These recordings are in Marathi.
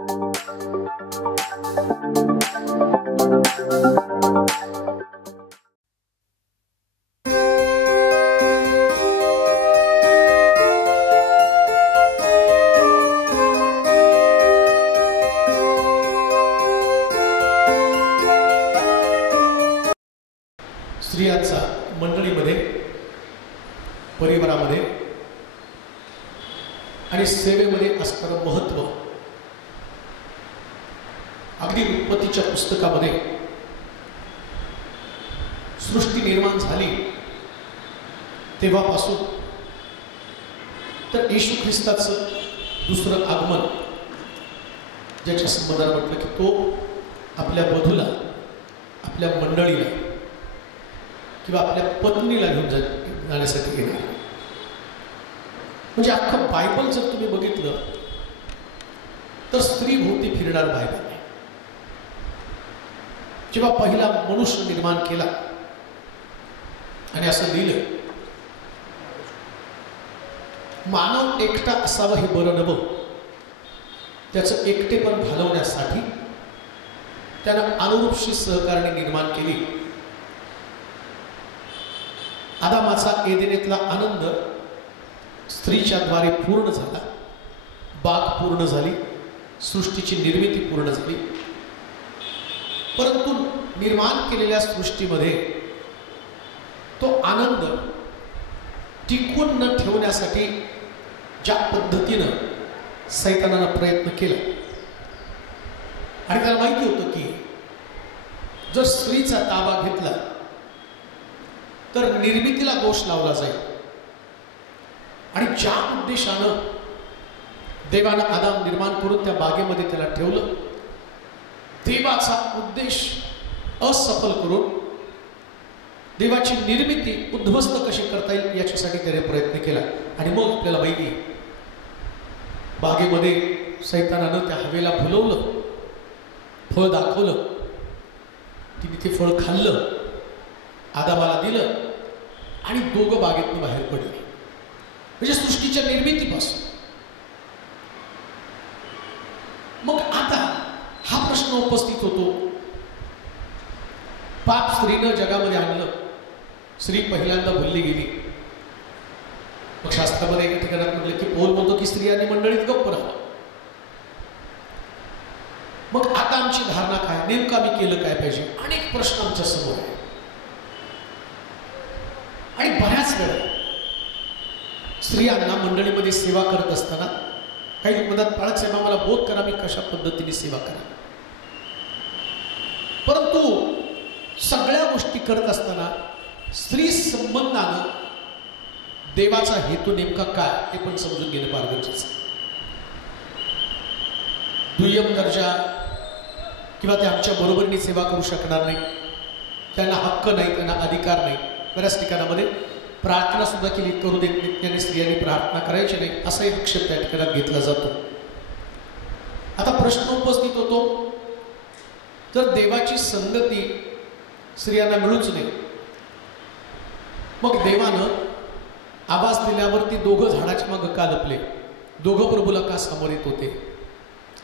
स्त्रियांचा मंडळीमध्ये, परिवारामध्ये आणि सेवेमध्ये असणारं महत्त्व अगदी उत्पत्तीच्या पुस्तकामध्ये सृष्टी निर्माण झाली तेव्हापासून तर येशू ख्रिस्ताचं दुसरं आगमन ज्याच्या संबंधाने म्हटलं की तो आपल्या वधूला, आपल्या मंडळीला किंवा आपल्या पत्नीला घेऊन जाण्यासाठी गेला. म्हणजे अख्खं बायबल जर तुम्ही बघितलं तर स्त्री भोवती फिरणार बायबल आहे. जेव्हा पहिला मनुष्य निर्माण केला आणि असं लिहिलं, मानव एकटा असावं हे बरं नवं, त्याचं एकटेपण घालवण्यासाठी त्यानं अनुरूपशी सहकार्याने निर्माण केली. आदामाचा एदेनेतला आनंद स्त्रीच्या द्वारे पूर्ण झाला, बाग पूर्ण झाली, सृष्टीची निर्मिती पूर्ण झाली. परंतु निर्माण केलेल्या सृष्टीमध्ये तो आनंद टिकवून न ठेवण्यासाठी ज्या पद्धतीनं सैतानानं प्रयत्न केला आणि त्याला माहिती होतं की जर स्त्रीचा ताबा घेतला तर निर्मितीला दोष लावला जाईल. आणि ज्या उद्देशानं देवानं आदाम निर्माण करून त्या बागेमध्ये त्याला ठेवलं, देवाचा उद्देश असफल करून देवाची निर्मिती उद्ध्वस्त कशी करता येईल याच्यासाठी त्याने प्रयत्न केला. आणि मग आपल्याला माहिती आहे, बागेमध्ये सैतानानं त्या हवेला भुलवलं, फळ दाखवलं, तिने ते फळ खाल्लं, आदामाला दिलं आणि दोघं बागेतून बाहेर पडले. म्हणजे सृष्टीच्या निर्मितीपासून. मग आता हा प्रश्न उपस्थित होतो, पाप स्त्रीनं जगामध्ये आणलं, स्त्री पहिल्यांदा भुलली गेली. मग शास्त्रामध्ये एका ठिकाणात म्हटलं की पौल म्हणतो की स्त्रियांनी मंडळीत गप्प राहावं. मग आता आमची धारणा काय, नेमकं आम्ही केलं काय पाहिजे, अनेक प्रश्न आमच्या समोर आहे. आणि बऱ्याच वेळा स्त्रियांना मंडळीमध्ये सेवा करत असताना काही लोक म्हणतात, पाळक साहेब आम्हाला बोध करा, मी कशा पद्धतीने सेवा करा. परंतु सगळ्या गोष्टी करत असताना स्त्री संबंधानं देवाचा हेतू नेमका काय हे पण समजून घेणं फार गरजेचं आहे. दुय्यम दर्जा किंवा ते आमच्या बरोबरीने सेवा करू शकणार नाही, त्यांना हक्क नाही, त्यांना अधिकार नाही. बऱ्याच ठिकाणामध्ये प्रार्थना सुद्धा केली करू देत नाही, त्याने स्त्रियांनी प्रार्थना करायची नाही असाही आक्षेप त्या ठिकाणात घेतला जातो. आता प्रश्न उपस्थित होतो, जर देवाची संगती स्त्रियांना मिळूच नाही, मग देवानं आवाज दिल्यावरती दोघं झाडाच्या मागं का लपले, दोघं प्रभूला का समोर येत होते,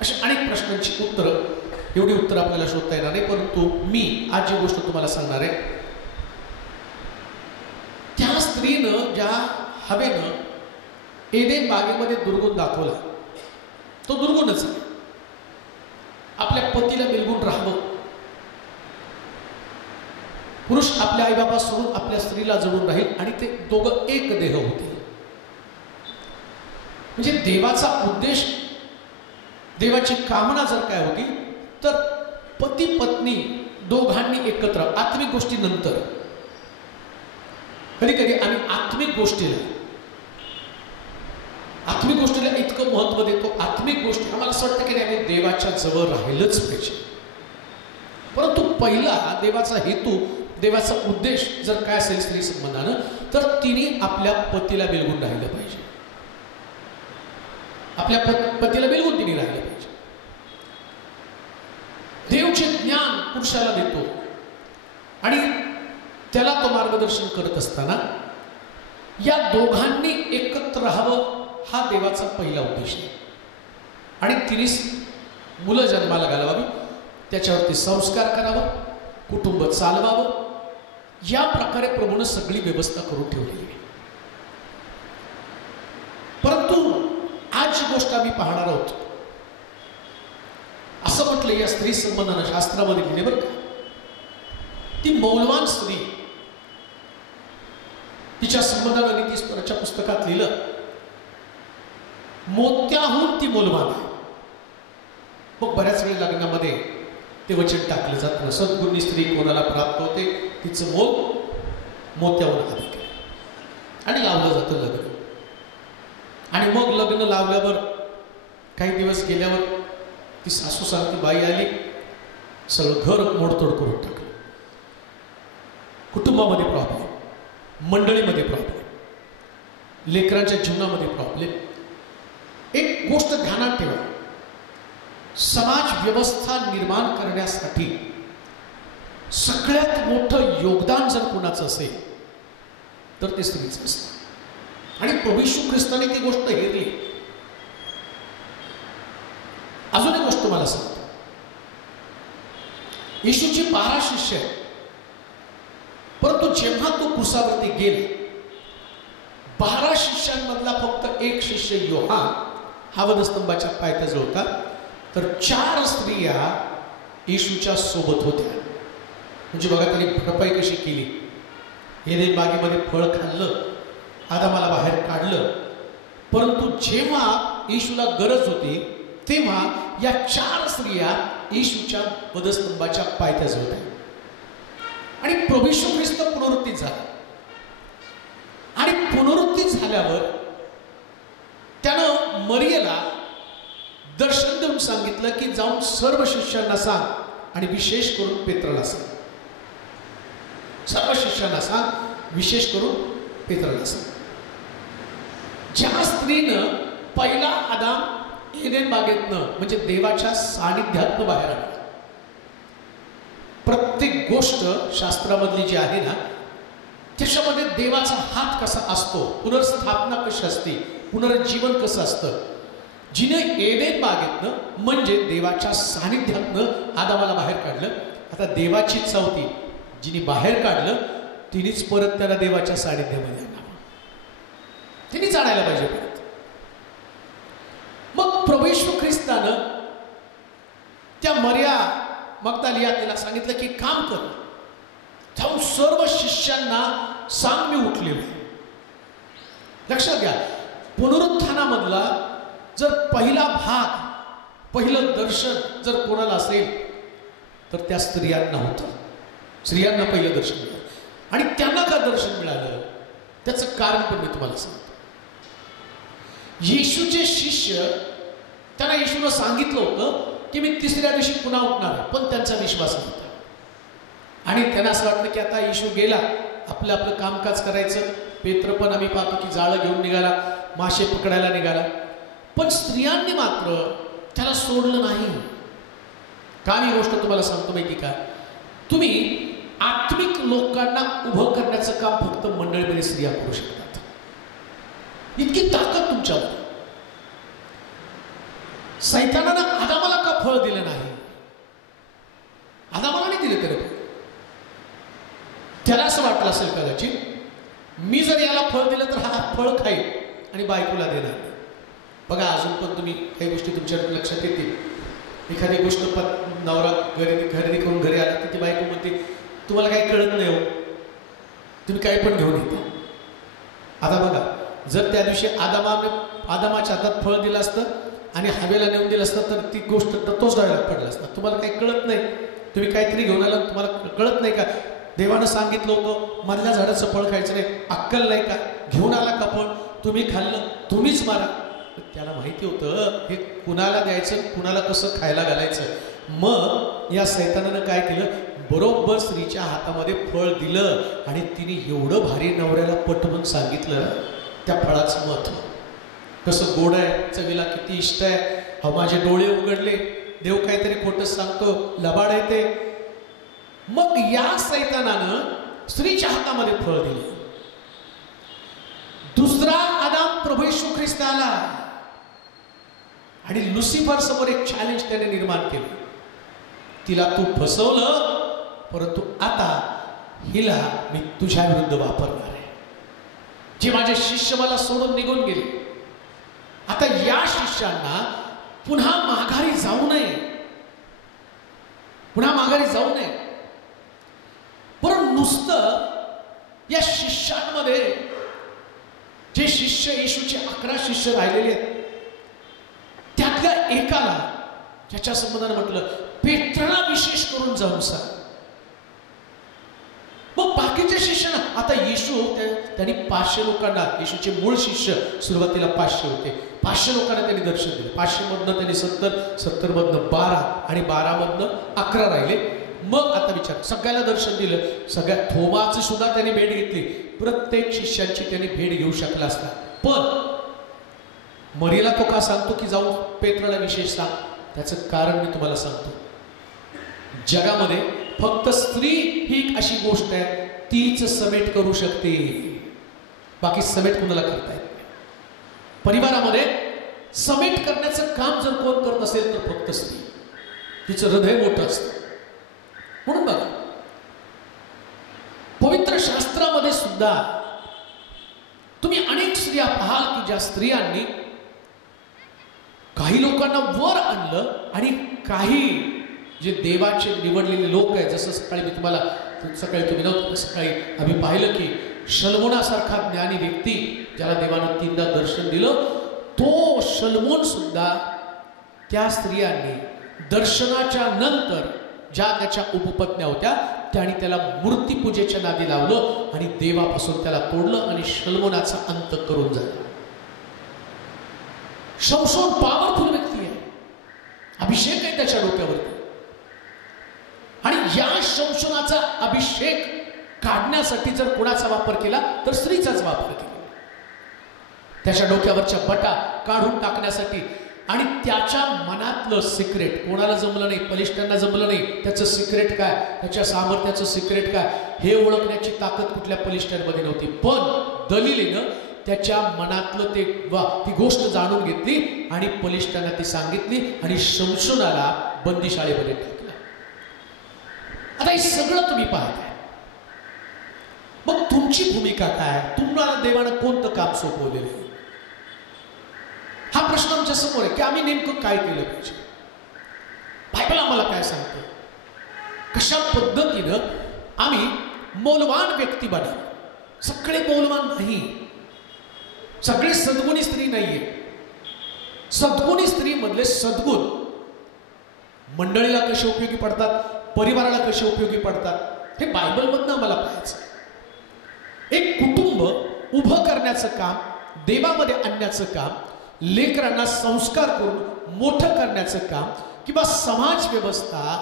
अशा अनेक प्रश्नांची उत्तरं, एवढी उत्तरं आपल्याला शोधता येणार नाही. परंतु मी आज जी गोष्ट तुम्हाला सांगणार आहे, त्या स्त्रीनं ज्या हवेनं एदेन बागेमध्ये दुर्गुण दाखवला, तो दुर्गुणच आहे. आपल्या पतीला मिळवून राहावं, पुरुष आपल्या आईबापा सोडून आपल्या स्त्रीला जवळून राहील आणि ते दोघं एक देह होतील. म्हणजे देवाचा उद्देश, देवाची कामना जर काय होती तर पती पत्नी दोघांनी एकत्र, आत्मिक गोष्टी नंतर. कधी कधी आम्ही आत्मिक गोष्टीला इतकं महत्व देतो, आत्मिक गोष्टी आम्हाला असं वाटतं की आम्ही देवाच्या जवळ राहिलंच पाहिजे. परंतु पहिला देवाचा हेतू, देवाचा उद्देश जर काय असेल स्त्री संबंधानं, तर तिने आपल्या पतीला मिळवून राहिलं पाहिजे, आपल्या पतीला मिळवून तिने राहिलं पाहिजे. देवचे ज्ञान पुरुषाला देतो आणि त्याला तो मार्गदर्शन करत असताना या दोघांनी एकत्र राहावं हा देवाचा पहिला उद्देश आहे. आणि तिने मुलं जन्माला घालवावी, त्याच्यावरती संस्कार करावा, कुटुंब चालवावं, या प्रकारे प्रभूनं सगळी व्यवस्था करून ठेवलेली आहे. परंतु आज जी गोष्ट आम्ही पाहणार आहोत, असं म्हटलं या स्त्री संबंधानं शास्त्रामध्ये लिहिले बरं का, ती मौलवान स्त्री, तिच्या संबंधानं नीतीश्वराच्या पुस्तकात लिहिलं, मोत्याहून ती मौलवान आहे. मग बऱ्याच वेळ लग्नामध्ये ते वचन टाकलं जातं, सद्गुणी स्त्री कोणाला प्राप्त होते तिचं मोल मोत्याहून अधिक आहे, आणि लावलं जातं लग्न. आणि मग लग्न लावल्यावर काही दिवस गेल्यावर ती सासू सांगती, बाई आली, सगळं घर मोडतोड करून टाकलं. कुटुंबामध्ये प्रॉब्लेम, मंडळीमध्ये प्रॉब्लेम, लेकरांच्या जीवनामध्ये प्रॉब्लेम. एक गोष्ट ध्यानात ठेवा, समाज व्यवस्था निर्माण करण्यासाठी सगळ्यात मोठं योगदान जर कोणाचं असेल तर ते स्त्रीचं असतं. आणि प्रभू येशू ख्रिस्ताने ती गोष्ट हेरली. अजून एक गोष्ट मला सांगतो, येशूची 12 शिष्य आहेत, परंतु जेव्हा तो क्रुसावरती गेला, 12 शिष्यांमधला फक्त एक शिष्य योहान हा वधस्तंभाच्या पायथ्याजवळ होता, तर 4 स्त्रिया येशूच्या सोबत होत्या. म्हणजे बघा त्यांनी भरपाई कशी केली. एदेन बागेमध्ये फळ खाल्लं, आदामाला बाहेर काढलं, परंतु जेव्हा येशूला गरज होती तेव्हा या 4 स्त्रिया येशूच्या वधस्तंभाच्या पायथ्याजवळ होत्या. आणि प्रभू येशू ख्रिस्त पुनरुत्थित झाला, आणि पुनरुत्थित झाल्यावर त्यानं मरियेला दर्शन देऊन सांगितलं की जाऊन सर्व शिष्यांना सांग आणि विशेष करून पेत्राला सांग. सर्व शिष्यांना सांग, विशेष करून पेत्राला सांग. ज्या स्त्रीनं पहिला आदाम एदेन बागेतनं म्हणजे देवाच्या सानिध्यातनं बाहेर आला, प्रत्येक गोष्ट शास्त्रामधली जी आहे ना त्याच्यामध्ये देवाचा हात कसा असतो, पुनर्स्थापना कशी असते, पुनर्जीवन कसं असतं. जिने एदेन बागेतनं म्हणजे देवाच्या सानिध्यातनं आदामाला बाहेर काढलं, आता देवाची इच्छा होती जिने बाहेर काढलं तिनेच परत त्याला देवाच्या सानिध्यामध्ये आणावं, तिनेच आणायला पाहिजे परत. मग प्रभू येशू ख्रिस्तानं त्या मरिया मग्दलिया तिला सांगितलं की काम कर, जाऊन सर्व शिष्यांना सांग मी उठलेलो आहे. लक्षात घ्या, पुनरुत्थानामधला जर पहिला भाग, पहिलं दर्शन जर कोणाला असेल तर त्या स्त्रियांना होतं. स्त्रियांना पहिलं दर्शन मिळालं. आणि त्यांना का दर्शन मिळालं त्याचं कारण पण मी तुम्हाला सांगतो. येशूचे शिष्य, त्यांना येशूनं सांगितलं होतं की मी 3ऱ्या दिवशी पुन्हा उठणार आहे, पण त्यांचा विश्वास नव्हता. आणि त्यांना असं वाटलं की आता येशू गेला, आपलं आपलं कामकाज करायचं. पेत्र पण आम्ही पाहतो की जाळं घेऊन निघाला, मासे पकडायला निघाला. पण स्त्रियांनी मात्र त्याला सोडलं नाही. का मी गोष्ट तुम्हाला सांगतो माहिती का, तुम्ही आत्मिक लोकांना उभं करण्याचं काम फक्त मंडळीमध्ये स्त्रिया करू शकतात. इतकी ताकद तुमच्यावर. सैतानानं आदामाला का फळ दिलं नाही? आदामाला नाही दिलं त्याने. त्याला असं वाटलं असेल कदाचित, मी जर याला फळ दिलं तर हा फळ खाईल आणि बायकोला देणार. बघा अजून पण तुम्ही काही गोष्टी तुमच्या लक्षात येतील. एखादी गोष्ट नवरा खरेदी करून घरी आला तर ती बायको म्हणते तुम्हाला काही कळत नाही हो, तुम्ही काही पण घेऊन येते. आता बघा, जर त्या दिवशी आदामाच्या हातात फळ दिलं असतं आणि हवेला नेऊन दिलं असतं तर ती गोष्ट तोच डायलॉग पडला असता. तुम्हाला काही कळत नाही, तुम्ही काहीतरी घेऊन आला, तुम्हाला कळत नाही का? देवानं सांगितलं होतं मधल्या झाडाचं फळ खायचं नाही, अक्कल नाही का? घेऊन आला का फळ, तुम्ही खाल्लं, तुम्हीच मारा. त्याला माहिती होतं हे कुणाला द्यायचं, कुणाला कसं खायला घालायचं. मग या सैतानानं काय केलं, बरोबर स्त्रीच्या हातामध्ये फळ दिलं आणि तिने एवढं भारी नवऱ्याला पटवून सांगितलं त्या फळाचं महत्व कसं गोड आहे, चवीला किती इष्ट आहे. हा माझे डोळे उघडले, देव काहीतरी खोटं सांगतो, लबाड येते. मग या सैतानानं स्त्रीच्या हातामध्ये फळ दिलं. दुसरा आदाम प्रभू येशू ख्रिस्त आला आणि लुसिफर समोर एक चॅलेंज त्याने निर्माण केलं. तिला तू फसवलं, परंतु आता हिला मी तुझ्या विरुद्ध वापरणार आहे. जे माझे शिष्य मला सोडून निघून गेले, आता या शिष्यांना पुन्हा माघारी जाऊ नये, पुन्हा माघारी जाऊ नये. परंतु नुसतं या शिष्यांमध्ये जे शिष्य, येशूचे 11 शिष्य राहिलेले आहेत, त्यातल्या एकाला, ज्याच्या संबंधाने म्हटलं पेत्राला विशेष करून जाऊन सांग. मग बाकीच्या शिष्यांना, आता येशू त्यांनी 500 लोकांना, येशूचे मूळ शिष्य सुरुवातीला 500 होते, 500 लोकांना त्यांनी दर्शन दिलं. 500 मधनं त्यांनी 70 मधनं 12 आणि 12 मधनं 11 राहिले. मग आता विचार, सगळ्याला दर्शन दिलं, सगळ्या थोमाची सुद्धा त्यांनी भेट घेतली, प्रत्येक शिष्यांची त्यांनी भेट घेऊ शकला असता. पण मरीला तो का सांगतो की जाऊन पेत्राला विशेष सांग? त्याचं कारण मी तुम्हाला सांगतो. जगामध्ये फक्त स्त्री ही एक अशी गोष्ट आहे, तीच समेट करू शकते, बाकी समेट कुणाला करता येत नाही. परिवारामध्ये समेट करण्याचं काम जर कोण करत असेल तर फक्त स्त्री. तिचं हृदय मोठं असतं. म्हणून बघा, पवित्र शास्त्रामध्ये सुद्धा तुम्ही अनेक स्त्रिया पाहाल की ज्या स्त्रियांनी काही लोकांना वर आणलं आणि काही जे देवाचे निवडलेले लोक आहेत, जसं सकाळी मी तुम्हाला तुम्ही नव्हतं, सकाळी आम्ही पाहिलं की शलमोनासारखा ज्ञानी व्यक्ती, ज्याला देवानं 3दा दर्शन दिलं, तो शलमोन सुद्धा त्या स्त्रियांनी दर्शनाच्या नंतर ज्या त्याच्या उपपत्न्या होत्या त्यांनी त्याला मूर्तीपूजेच्या नादी लावलं आणि देवापासून त्याला तोडलं आणि शलमोनाचा अंत करून झाला. शमशोन पॉवरफुल व्यक्ती आहे, अभिषेक आहे त्याच्या डोक्यावरती, आणि या शमशोनाचा अभिषेक काढण्यासाठी जर कोणाचा वापर केला तर स्त्रीचाच वापर केला. त्याच्या डोक्यावरच्या बटा काढून टाकण्यासाठी, आणि त्याच्या मनातलं सिक्रेट कोणाला जमलं नाही, पलिष्ठांना जमलं नाही, त्याचं सिक्रेट काय, त्याच्या सामर्थ्याचं सिक्रेट काय हे ओळखण्याची ताकद कुठल्या पलिष्ठांमध्ये नव्हती. पण दलिलीनं त्याच्या मनातलं ती गोष्ट जाणून घेतली आणि पलिष्ठांना ती सांगितली आणि शमशोनाला बंदीशाळेमध्ये टाकलं. आता हे सगळं तुम्ही पाहताय. मग तुमची भूमिका काय? तुम्हाला देवानं कोणतं काम सोपवलेलं आहे? हा प्रश्न आमच्या समोर आहे की आम्ही नेमकं काय केलं पाहिजे. बायबल आम्हाला काय सांगतो, कशा पद्धतीनं आम्ही मौलवान व्यक्ती बनावं. सगळे मौलवान नाही, सगळे सद्गुणी स्त्री नाहीये. सद्गुणी स्त्री मधले सद्गुण मंडळीला कसे उपयोगी पडतात, परिवाराला कसे उपयोगी पडतात, हे बायबलमधनं आम्हाला पाहायचं. एक कुटुंब उभं करण्याचं काम, देवामध्ये आणण्याचं काम, लेकरांना संस्कार करून मोठं करण्याचं काम, किंवा समाज व्यवस्था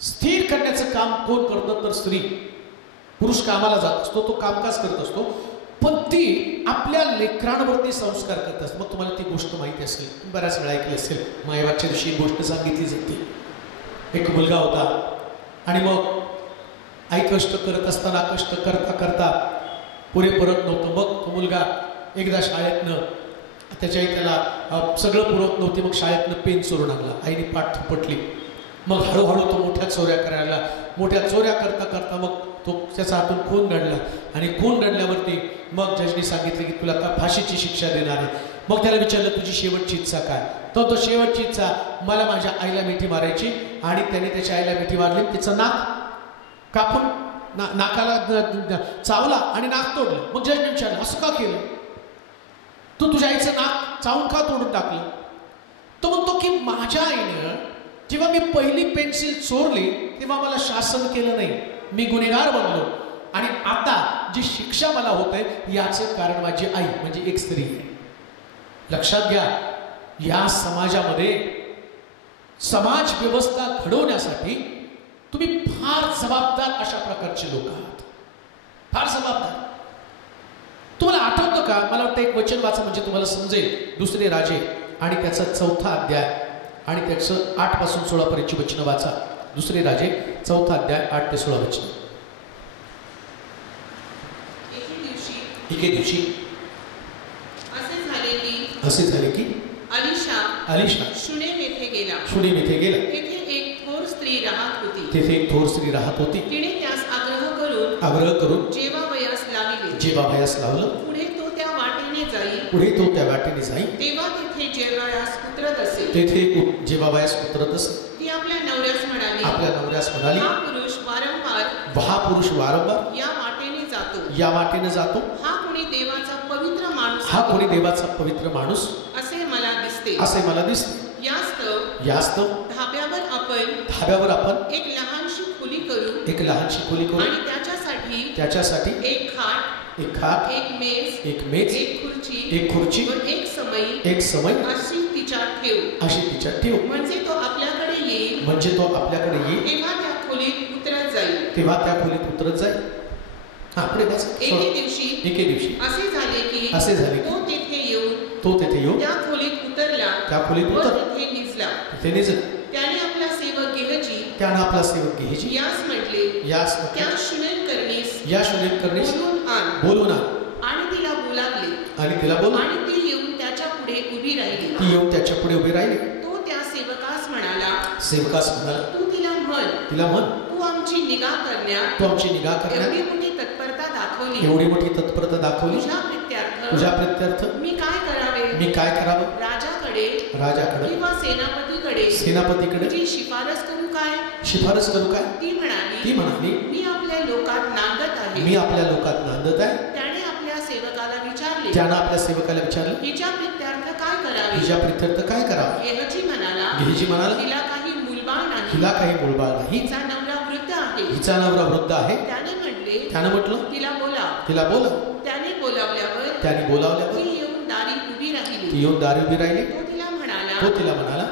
स्थिर करण्याचं काम कोण करतं तर स्त्री. पुरुष कामाला जात असतो, तो कामकाज करत असतो, पण ती आपल्या लेकरांवरती संस्कार करत असते. मग तुम्हाला ती गोष्ट माहिती असेल, बऱ्याच वेळा ऐकली असेल, मायबाच्या दिवशी गोष्ट सांगितली जाते. एक मुलगा होता आणि मग आई कष्ट करत असताना, कष्ट करता करता पुरे परत नव्हतं. मग तो मुलगा एकदा शाळेतनं, त्याच्या आई त्याला सगळं पुरवत नव्हती, मग शाळेतनं पेन चोरून आणला. आईने पाठ थपटली. मग हळूहळू तो मोठ्या चोऱ्या करायला, मोठ्या चोऱ्या करता करता मग तो त्याचा हातून खून रडला, आणि खून रडल्यावरती मग जजनी सांगितले की तुला आता फाशीची शिक्षा देणार आहे. मग त्याला विचारलं तुझी शेवटची इच्छा काय? तो शेवटची इच्छा, मला माझ्या आईला मिठी मारायची. आणि त्याने त्याच्या आईला मिठी मारली, तिचं नाक कापून नाकाला चावला आणि नाक तोडलं. मग जजने विचारलं असं का केलं, तू तुझ्या आईचं नाक चावून का तोडून टाकलं? तो म्हणतो की माझ्या आईनं जेव्हा मी पहिली पेन्सिल चोरली तेव्हा मला शासन केलं नाही, मी गुन्हेगार बनलो, आणि आता जी शिक्षा मला होते याचं कारण माझी आई म्हणजे एक स्त्री आहे. लक्षात घ्या, या समाजामध्ये समाज व्यवस्था घडवण्यासाठी तुम्ही फार जबाबदार अशा प्रकारचे लोक आहात, फार जबाबदार. तुम्हाला आठवतं का? मला वाटतं एक वचन वाचा म्हणजे तुम्हाला समजेल. दुसरे राजे आणि त्याचा 4था अध्याय आणि त्याचं 8 पासून 16 पर्यंतची वचनं वाचा. दुसरे राजे 4था अध्याय 8 ते 16 वचन. एके दिवशी असे झाले की अलीशा अलिशा शुनेम येथे गेला. शुनेम येथे गेला. तेथे एक थोर स्त्री राहत होती. तेथे एक थोर स्त्री राहत होती. तिने त्यास आग्रह करून जेवावयास लाविले. जेवावयास लावलं. पुढे तो त्या वाटेने जाई. पुढे तो त्या वाटेने जाई. तेव्हा तेथे जेवावयास उतरत असे. तेथे जेवावयास उतरत असे. ती आपल्या नवऱ्यास म्हणाली. आपल्या नवऱ्यास म्हणाली. हा पुरुष वारंवार या वाटेने जातो. हा कोणी देवाचा पवित्र माणूस असे मला दिसते. यास्तव धाब्यावर आपण एक लहानशी खोली करू आणि त्याच्यासाठी एक खाट, एक मेज, एक खुर्ची व एक समई अशी तिच्यात ठेव. म्हणजे तो आपल्याकडे येईल. तेव्हा त्या खोलीत उतरत जाईल. पुढे बस. एके दिवशी असे झाले की तो तेथे येऊन त्या खोलीत उतरला. तिथे निजला. त्याने आपला सेवक गेहजी यास म्हटले, त्या शुनेम करनीस बोलून आण. आणि तिला बोलावले. आणि ती येऊन त्याच्या पुढे उभी राहिली. तो त्या सेवकास म्हणाला, तू तिला म्हण, तू आमची निगा करण्यात एवढी मोठी तत्परता दाखवली. तुझ्या प्रित्यर्थ मी काय करावे? राजाकडे किंवा सेनापतीकडे तुझी शिफारस करू काय? ती म्हणाली, मी आपल्या लोकात नांदत आहे. त्याने आपल्या सेवकाला विचारले, हिच्या प्रित्यर्थ काय करावे? गेहजी म्हणाला, तिला काही मूलबाळ नाही. हिचा नवरा वृद्ध आहे. त्याने म्हटलं, तिला बोला. त्याने बोलावल्यावर ती येऊन दारी उभी राहिली. तो तिला म्हणाला,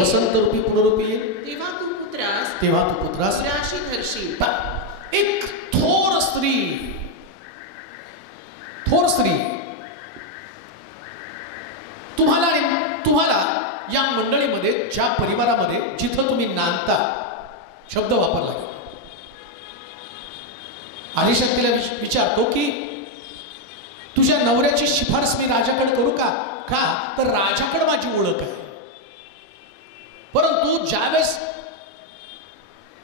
वसंत ऋतू पुनरुपी येईल. तेव्हा तू पुत्रास राशी धरशील. एक थोर स्त्री तुम्हाला या मंडळीमध्ये, ज्या परिवारामध्ये जिथं तुम्ही नांदता, शब्द वापरला गेला. अलिशा तिला विचारतो की तुझ्या नवऱ्याची शिफारस मी राजाकडे करू का? तर राजाकडे माझी ओळख आहे. परंतु ज्यावेळेस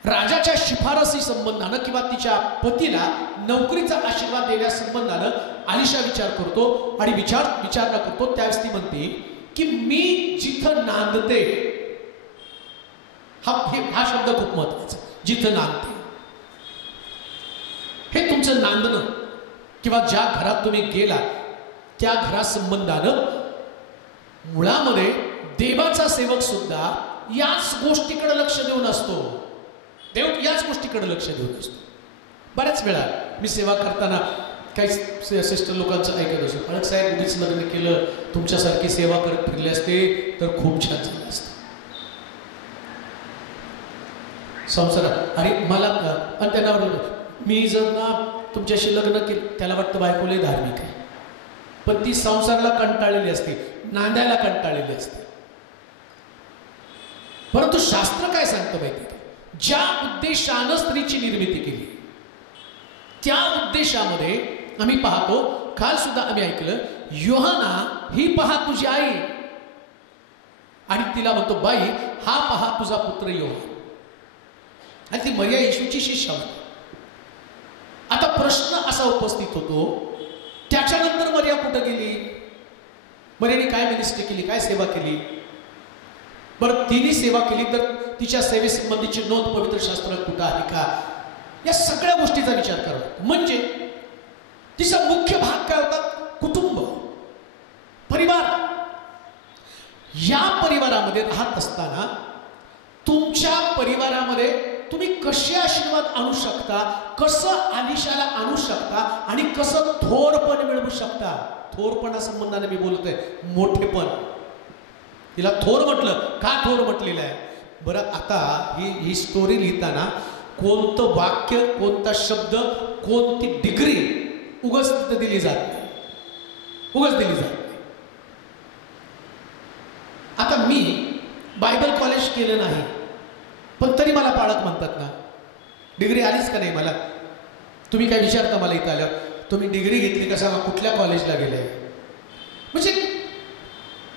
राजाच्या शिफारसी संबंधानं किंवा तिच्या पतीला नोकरीचा आशीर्वाद देण्या संबंधानं अलिशा विचार करतो आणि विचारणा करतो. त्यावेळेस ती म्हणते की मी जिथं नांदते, हा शब्द खूप महत्वाचा. जिथं नांदते, हे तुमचं नांदणं किंवा ज्या घरात तुम्ही गेला त्या घरासंबंधानं मुळामध्ये देवाचा सेवक सुद्धा याच गोष्टीकडे लक्ष देऊन असतो. देव याच गोष्टीकडे लक्ष देऊन असतो. बऱ्याच वेळा मी सेवा करताना काही सिस्टर लोकांचं ऐकत असतो, फळक साहेब उगीच लग्न केलं, तुमच्यासारखी सेवा करत फिरले असते तर खूप छान झालं असतं संसारात. आणि मला आणि त्यांना मी जर ना तुमच्याशी लग्न केलं, त्याला वाटतं बायकोला धार्मिक आहे, पण ती संसाराला कंटाळलेली असते, नांदायला कंटाळलेली असते. परंतु शास्त्र काय सांगतं माहिती? ज्या उद्देशानं स्त्रीची निर्मिती केली त्या उद्देशामध्ये आम्ही पाहतो, काल सुद्धा आम्ही ऐकलं, योहाना ही पहा तुझी आई, आणि तिला म्हणतो बाई हा पहा तुझा पुत्र योहाना. आणि ती मरिया येशूची शिष्या होती. आता प्रश्न असा उपस्थित होतो, त्याच्यानंतर मरिया कुठं गेली? मरियाने काय मिनिस्ट्री केली, काय सेवा केली? बरं, तिने सेवा केली तर तिच्या सेवेसंबंधीची नोंद पवित्र शास्त्रात कुठं आहे का? या सगळ्या गोष्टीचा विचार करावा. म्हणजे तिचा मुख्य भाग काय होता? कुटुंब, परिवार. या परिवारामध्ये राहत असताना तुमच्या परिवारामध्ये तुम्ही कसे आशीर्वाद आणू शकता, कसं अलिशाला आणू शकता आणि कसं थोरपण मिळवू शकता. थोरपणा संबंधाने मी बोलतोय, मोठेपण. तिला थोर म्हटलं का? थोर म्हटलेलं आहे. बरं, आता ही स्टोरी लिहिताना कोणतं वाक्य, कोणता शब्द, कोणती डिग्री उगाच तिथं दिली जात नाही, उगाच दिली जात नाही. आता मी बायबल कॉलेज केलं नाही, पण तरी मला पालक म्हणतात ना, डिग्री आलीच का नाही मला? तुम्ही काय विचारता मला इथं आल्यावर, तुम्ही डिग्री घेतली का? सांगा कुठल्या कॉलेजला गेले? म्हणजे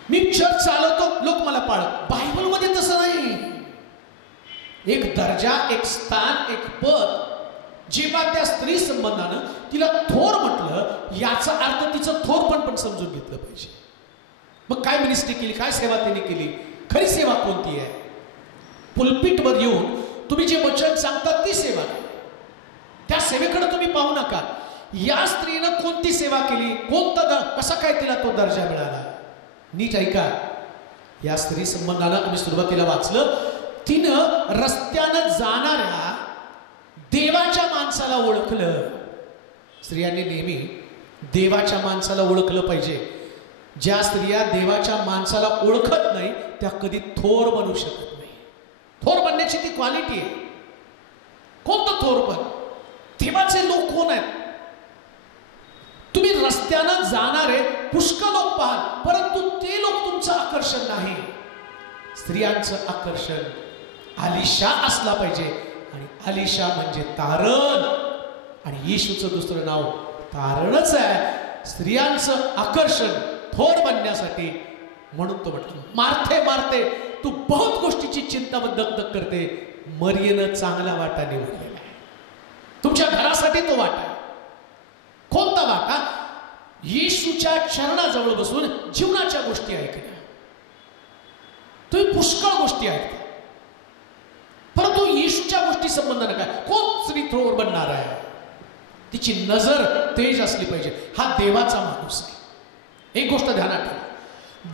मी चर्च चालवतो, लोक मला पाळत. बायबलमध्ये तसं नाही. एक दर्जा, एक स्थान, एक पद. जेव्हा त्या स्त्री संबंधानं तिला थोर म्हटलं, याचा अर्थ तिचं थोरपण पण समजून घेतलं पाहिजे. मग काय मिनिस्ट्री केली, काय सेवा त्यांनी केली, खरी सेवा कोणती आहे? पुलपिटवर येऊन तुम्ही जे वचन सांगता ती सेवा आहे. त्या सेवेकडे तुम्ही पाहू नका. या स्त्रीनं कोणती सेवा केली, कोणता कसा काय तिला तो दर्जा मिळाला. नीट ऐका. या स्त्री संबंधानं आम्ही सुरुवातीला वाचलं, तिनं रस्त्यानं जाणाऱ्या देवाच्या माणसाला ओळखलं. स्त्रियांनी नेहमी देवाच्या माणसाला ओळखलं पाहिजे. ज्या स्त्रिया देवाच्या माणसाला ओळखत नाही त्या कधी थोर बनू शकत नाही. थोर बनण्याची ती क्वालिटी आहे. कोणतं थोरपण? देवाचे लोक कोण आहेत? तुम्ही रस्त्यानं जाणारे पुष्कळ लोक पाहाल, परंतु ते लोक तुमचं आकर्षण नाही. स्त्रियांचं आकर्षण आलिशा असला पाहिजे. आणि आलिशा म्हणजे तारण. आणि येशूचं दुसरं नाव तारणच आहे. स्त्रियांचं आकर्षण थोर बनण्यासाठी. म्हणून तो म्हटलं, मारते मारते तू बहुत गोष्टीची चिंता व दगदग करते, मरियेनं चांगला वाटा निवडलेला आहे. तुमच्या घरासाठी तो वाटा आहे. कोणता वाटा? येशूच्या चरणाजवळ बसून जीवनाच्या गोष्टी ऐकल्या. तुम्ही पुष्कळ गोष्टी ऐकता, परंतु येशूच्या गोष्टी संबंधाने काय? कोण स्त्री थोर बनणार आहे? तिची नजर तेज असली पाहिजे. हा देवाचा माणूस आहे. एक गोष्ट ध्यानात ठेवा,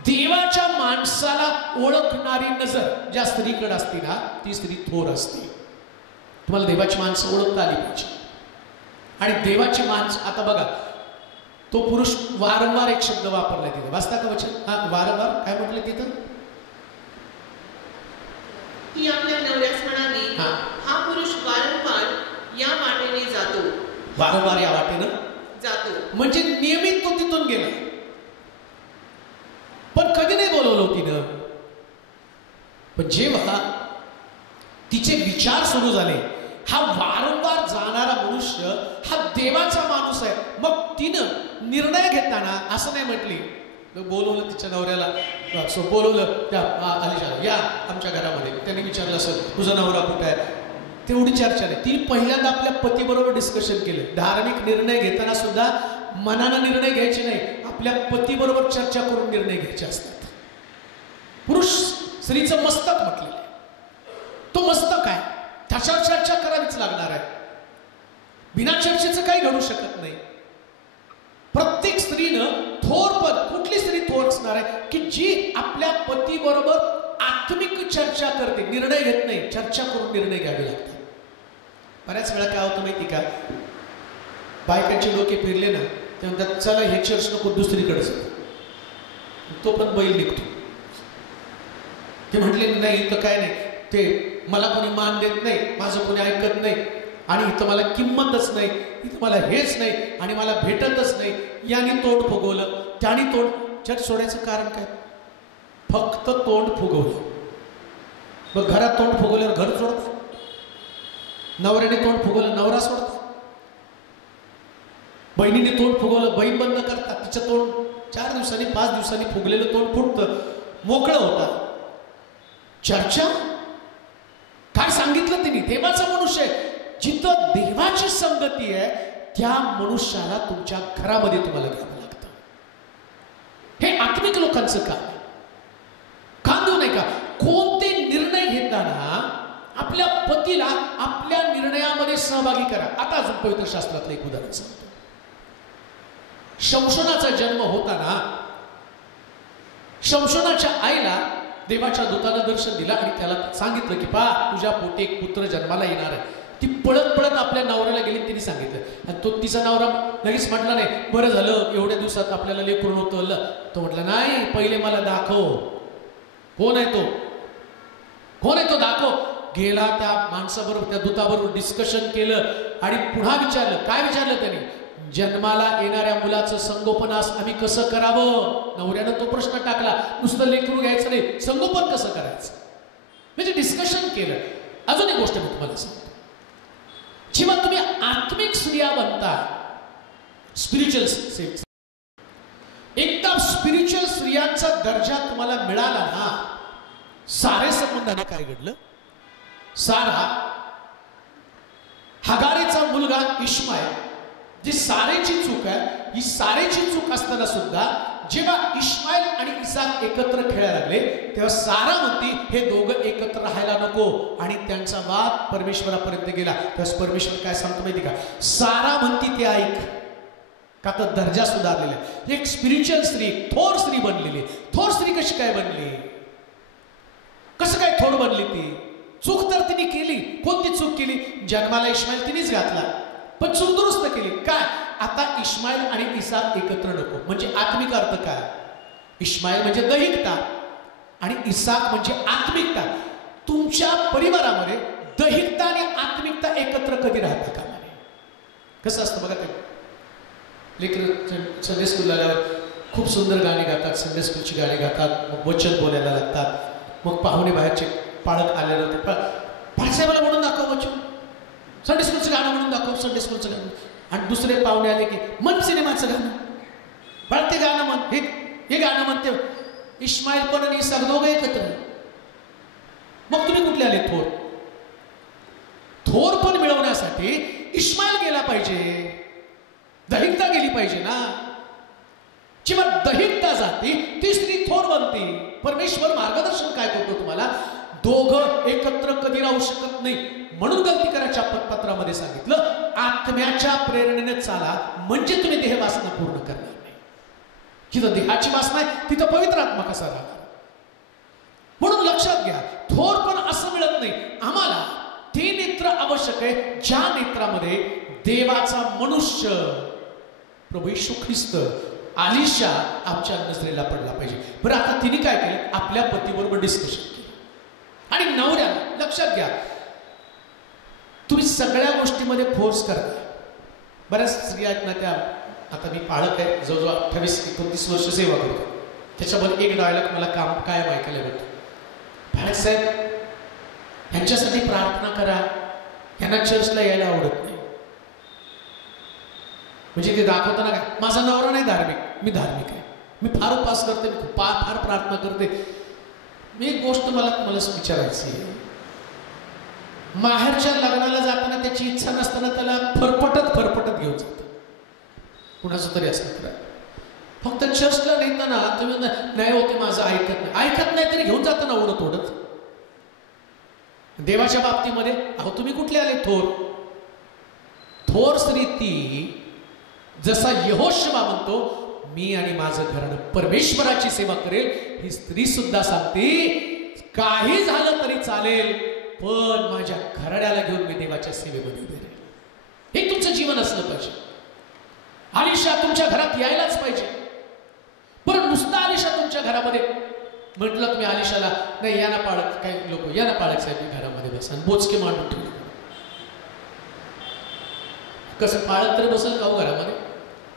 देवाच्या माणसाला ओळखणारी नजर ज्या स्त्रीकडे असते ना, ती स्त्री थोर असते. तुम्हाला देवाची माणसं ओळखता आली पाहिजे. आणि देवाची माणसं, आता बघा, तो पुरुष वारंवार एक शब्द वापरलाय तिथे. वाचता का वचन? हा, वारंवार काय म्हटलं तिथं? ती आपल्या नवऱ्यास म्हणाली, हा पुरुष वारंवार या वाटेने जातो. वारंवार या वाटेनं जातो म्हणजे नियमित तो तिथून गेला. पण कधी नाही बोलवलं तिनं. पण जेव्हा तिचे विचार सुरू झाले, हा वारंवार जाणारा मनुष्य हा देवाचा माणूस आहे, मग तिनं निर्णय घेताना असं नाही म्हटली, बोलवलं तिच्या नवऱ्याला, बोलवलं त्या आलिशाला, या आमच्या घरामध्ये. त्याने विचारलं असं, तुझा नवरा कुठं आहे? तेवढी चर्चा नाही. ती पहिल्यांदा आपल्या पतीबरोबर डिस्कशन केलं. धार्मिक निर्णय घेताना सुद्धा मनानं निर्णय घ्यायचे नाही, आपल्या पतीबरोबर चर्चा करून निर्णय घ्यायचे असतात. पुरुष स्त्रीचं मस्तक म्हटलेलं आहे. तो मस्तक आहे, त्याच्यावर चर्चा करावीच लागणार आहे. बिना चर्चेचं काही घडू शकत नाही. प्रत्येक स्त्रीनं थोरपण, कुठली स्त्री थोर असणार आहे की जी आपल्या पतीबरोबर आत्मिक चर्चा करते, निर्णय घेत नाही, चर्चा करून निर्णय घ्यावे लागतात. बऱ्याच वेळा काय होतं माहिती का, बायकांचे डोके फिरले ना, ते म्हणतात चला हे चर्च नको, दुसरीकडे जाऊ. तो पण बैल निघतो. ते म्हटले नाही तर काय नाही, ते मला कोणी मान देत नाही, माझं कोणी ऐकत नाही, आणि इथं मला किंमतच नाही, इथं मला हेच नाही, आणि मला भेटतच नाही. याने तोंड फुगवलं, त्याने तोंड. चर्च सोडायचं कारण काय? फक्त तोंड फुगवलं. मग घरात तोंड फुगवल्यावर घर सोडतात. नवऱ्याने तोंड फुगवलं, नवरा सोडतात. बहिणीने तोंड फुगवलं, बहीण बंद करतात. तिचं तोंड 4 दिवसांनी 5 दिवसांनी फुगलेलं तोंड फुटतं, मोकळं होतं. चर्चा काय सांगितलं तिने? देवाचा मनुष्य आहे. जिथं देवाची संगती आहे त्या मनुष्याला तुमच्या घरामध्ये तुम्हाला घ्यावं लागतं. हे आत्मिक लोकांचं काम. काम देऊ नये का? कोणते निर्णय घेताना आपल्या पतीला आपल्या निर्णयामध्ये सहभागी करा. आता अजून पवित्र शास्त्रातलं एक उदाहरण सांगतो. शमशोनाचा जन्म होताना शमशोनाच्या आईला देवाच्या दूतानं दर्शन दिलं आणि त्याला सांगितलं की पहा, तुझ्या पोटी एक पुत्र जन्माला येणार आहे. ती पळत पळत आपल्या नवऱ्याला गेली, तिने सांगितलं. आणि तो तिचा नवरा लगेच म्हटला नाही, बरं झालं एवढ्या दिवसात आपल्याला लेकरून होतं. तो म्हटला नाही, पहिले मला दाखव, कोण आहे तो, कोण आहे तो, दाखव. गेला त्या माणसाबरोबर, त्या दूताबरोबर डिस्कशन केलं आणि पुन्हा विचारलं. काय विचारलं त्याने? जन्माला येणाऱ्या मुलाचं संगोपनास आम्ही कसं करावं? नवऱ्यानं तो प्रश्न टाकला. नुसतं लेकरू घ्यायचं नाही, संगोपन कसं करायचं, म्हणजे डिस्कशन केलं. अजून एक गोष्ट मी तुम्हाला सांगतो. जेव्हा तुम्ही आत्मिक स्त्रिया बनता, स्पिरिच्युअल सेक्स, एकदम स्पिरिच्युअल स्त्रियांचा दर्जा तुम्हाला मिळाला ना, सारे संबंधाने काय घडलं? सारा हगारेचा मुलगा इश्माईल, जी सारेची चूक आहे, ही सारेची चूक असताना सुद्धा जेव्हा इश्माईल आणि इसाक एकत्र खेळायला लागले तेव्हा सारा म्हणती हे दोघं एकत्र राहायला नको, आणि त्यांचा वाद परमेश्वरापर्यंत गेला. तेव्हा परमेश्वर काय सांगतो माहिती का? सारा म्हणती ते ऐक, का तर दर्जा सुधारलेला आहे. एक स्पिरिच्युअल स्त्री, थोर स्त्री बनलेली. थोर स्त्री कशी काय बनली? कसं काय थोर बनली ती? चूक तर तिने केली. कोणती चूक केली? जन्माला इश्माईल तिनेच घातला, पण चूक दुरुस्त केली. काय? आता इश्माईल आणि इसाक एकत्र नको. म्हणजे आत्मिक अर्थ काय? इश्माईल म्हणजे दैहिकता आणि इसाक म्हणजे आत्मिकता. तुमच्या परिवारामध्ये दैहिकता आणि आत्मिकता एकत्र कधी राहता कामा नये. कसं असतं बघा, ते लेकर संडे स्कूलला आल्यावर खूप सुंदर गाणी गातात, संडे स्कूलची गाणी गातात, मग वचन बोलायला लागतात. मग पाहुणे बाहेरचे पाळक आलेले होते, बाळासाहेबाला म्हणून दाखव वचन, संडे स्कूलचं गाणं म्हणून दाखव, संडे स्कूलचं गाणं. आणि दुसरे पाहुणे आले की मन सिनेमाचं गाणं, बाळ ते गाणं म्हण, हे गाणं म्हणते. इश्माईल पण आणि इसाक दोघं एकत्र. मग तुम्ही कुठले आले? थोर. थोर पण मिळवण्यासाठी इश्माईल गेला पाहिजे, दैहिकता गेली पाहिजे ना. जेव्हा दैहिकता जाते ती स्त्री थोर बनते. परमेश्वर मार्गदर्शन काय करतो तुम्हाला? दोघं एकत्र कधी राहू शकत नाही. म्हणून गलती करायच्या पत्रामध्ये सांगितलं आत्म्याच्या प्रेरणेने चाला, म्हणजे तुम्ही देह वासना पूर्ण करणार नाही. जिथं देहाची वासना आहे तिथं पवित्र आत्मा कसा राहणार? म्हणून लक्षात घ्या, थोर पण असं मिळत नाही. आम्हाला ते नेत्र आवश्यक आहे ज्या नेत्रामध्ये देवाचा मनुष्य प्रभू येशू ख्रिस्त आलिशा आमच्या नजरेला पडला पाहिजे. बरं, आता तिने काय केलं? आपल्या पतीबरोबर डिस्कशन केलं. आणि नवऱ्याला लक्षात घ्या, तुम्ही सगळ्या गोष्टीमध्ये फोर्स करता. बऱ्याच स्त्रिया आहेत ना, त्या आता मी पाळक आहे, जवळजवळ 28-29 वर्ष सेवा करतो. त्याच्यावर एक डायलॉग मला कायम ऐकायला भेटतो. पाळक साहेब यांच्यासाठी प्रार्थना करा, यांना चर्चला यायला आवडत नाही. म्हणजे ते दाखवताना काय, माझा नवरा नाही धार्मिक, मी धार्मिक आहे, मी फार उपास करते, मी फार प्रार्थना करते. मी एक गोष्ट मला विचारायची आहे, माहेरच्या लग्नाला जाताना त्याची इच्छा नसताना त्याला फरफटत घेऊन जातं. कुणाचं तरी असतं तर फक्त चर्चला नेताना तुम्ही नाही होते माझं ऐकत नाही तरी घेऊन जाताना ओढत. देवाच्या बाबतीमध्ये अहो तुम्ही कुठले आले? थोर स्त्री ती, जसा यहोशुवा म्हणतो मी आणि माझं घराणं परमेश्वराची सेवा करेल, ही स्त्री सुद्धा सांगते काही झालं तरी चालेल, पण माझ्या घराण्याला घेऊन मी देवाच्या सेवेमध्ये उभे राहील. हे तुमचं जीवन असलं पाहिजे. आलिशा तुमच्या घरात यायलाच पाहिजे. बरं, नुसता आलिशा तुमच्या घरामध्ये म्हटलं तुम्ही आलिशाला नाही या ना पाळत, काही लोक या ना पाळत साहेब घरामध्ये बसा, बोचके मांडून ठेवले. कसं पाळत तरी बसेल का हो घरामध्ये?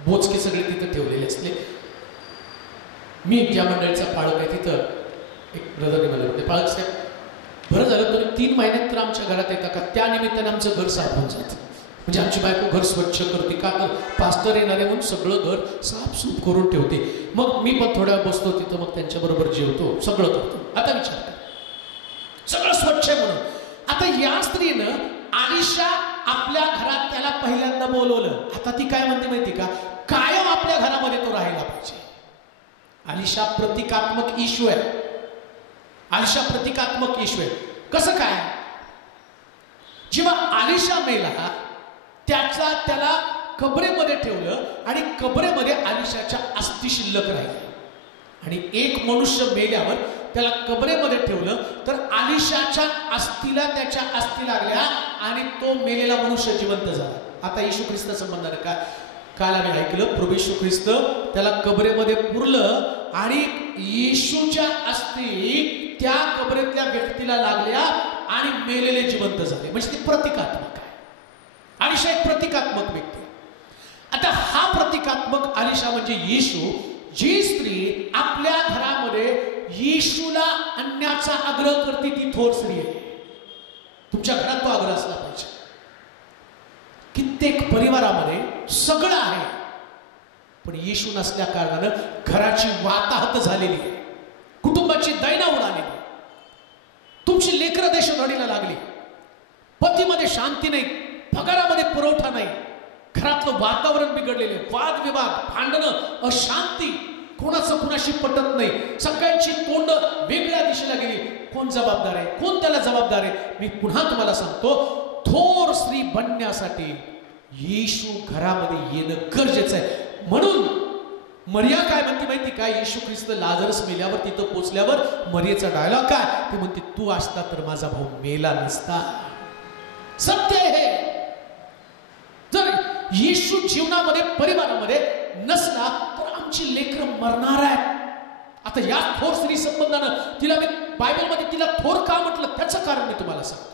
बोचके सगळे तिथं ठेवलेले असले. मी ज्या मंडळीचा पाळक आहे तिथं एक ब्रदरने मला म्हणते, पाळक साहेब बरं झालं तुम्ही 3 महिन्यात तर आमच्या घरात येता का? त्या निमित्ताने आमचं घर साफ होऊन जातं. म्हणजे आमची बायको घर स्वच्छ करते. का तर पास्टर येणारे म्हणून सगळं घर साफसूफ करून ठेवते. मग मी पण थोड्या बसतो तिथं, मग त्यांच्याबरोबर जेवतो, सगळं करतो. आता विचार कर, सगळं स्वच्छ आहे म्हणून. आता या स्त्रीनं आलिशा आपल्या घरात त्याला पहिल्यांदा बोलवलं. आता ती काय म्हणते माहिती का? कायम आपल्या घरामध्ये तो राहायला पाहिजे. आलिशा प्रतिकात्मक इशू आहे. आलिशा प्रतिकात्मक इशू आहे. कसं काय? जेव्हा आलिशा मेला त्याला कबरेमध्ये ठेवलं आणि कबरेमध्ये आलिशाच्या अस्थी शिल्लक राहिल्या. आणि एक मनुष्य मेल्यावर त्याला कबरेमध्ये ठेवलं तर आलिशाच्या अस्थीला त्याच्या अस्थी लागल्या आणि तो मेलेला मनुष्य जिवंत झाला. आता येशू ख्रिस्त संबंधाने काय? काल आम्ही ऐकलं प्रभू येशू ख्रिस्त त्याला कबरेमध्ये पुरलं आणि येशूच्या अस्थी त्या कबरेतल्या व्यक्तीला लागल्या आणि मेलेले जिवंत झाले. म्हणजे ते प्रतिकात्मक आहे. आलिशा एक प्रतिकात्मक व्यक्ती. आता हा प्रतिकात्मक आलिशा म्हणजे येशू, जी स्त्री आपल्या घरामध्ये येशूला आणण्याचा आग्रह करते ती थोर स्त्री आहे. तुमच्या घरात तो आग्रह असला पाहिजे. कित्येक परिवारामध्ये सगळं आहे पण येशू नसल्या कारणानं घराची वाताहत झालेली आहे, कुटुंबाची दैना उडालेली, तुमची लेकरं देशोधडीला लागली, पतीमध्ये शांती नाही, पगारामध्ये पुरवठा नाही, घरातलं वातावरण बिघडलेले, वादविवाद, भांडणं, अशांती, कोणाचं कुणाशी पटत नाही, सगळ्यांची तोंड वेगळ्या दिशेला गेली. कोण जबाबदार आहे, कोण त्याला जबाबदार आहे? मी पुन्हा तुम्हाला सांगतो, थोर स्त्री बनण्यासाठी येशू घरामध्ये येणं गरजेचं आहे. म्हणून मरिया काय म्हणते माहिती काय? येशू ख्रिस्त लाजरस मेल्यावर तिथं पोचल्यावर मरियेचा डायलॉग काय? ती म्हणते, तू असता तर माझा भाऊ मेला नसता. सत्य आहे. जर येशू जीवनामध्ये परिवारामध्ये नसला तर आमची लेकरं मरणार आहेत. आता या थोर स्त्री संबंधानं तिला मी बायबलमध्ये तिला थोर का म्हटलं त्याचं कारण मी तुम्हाला सांगतो.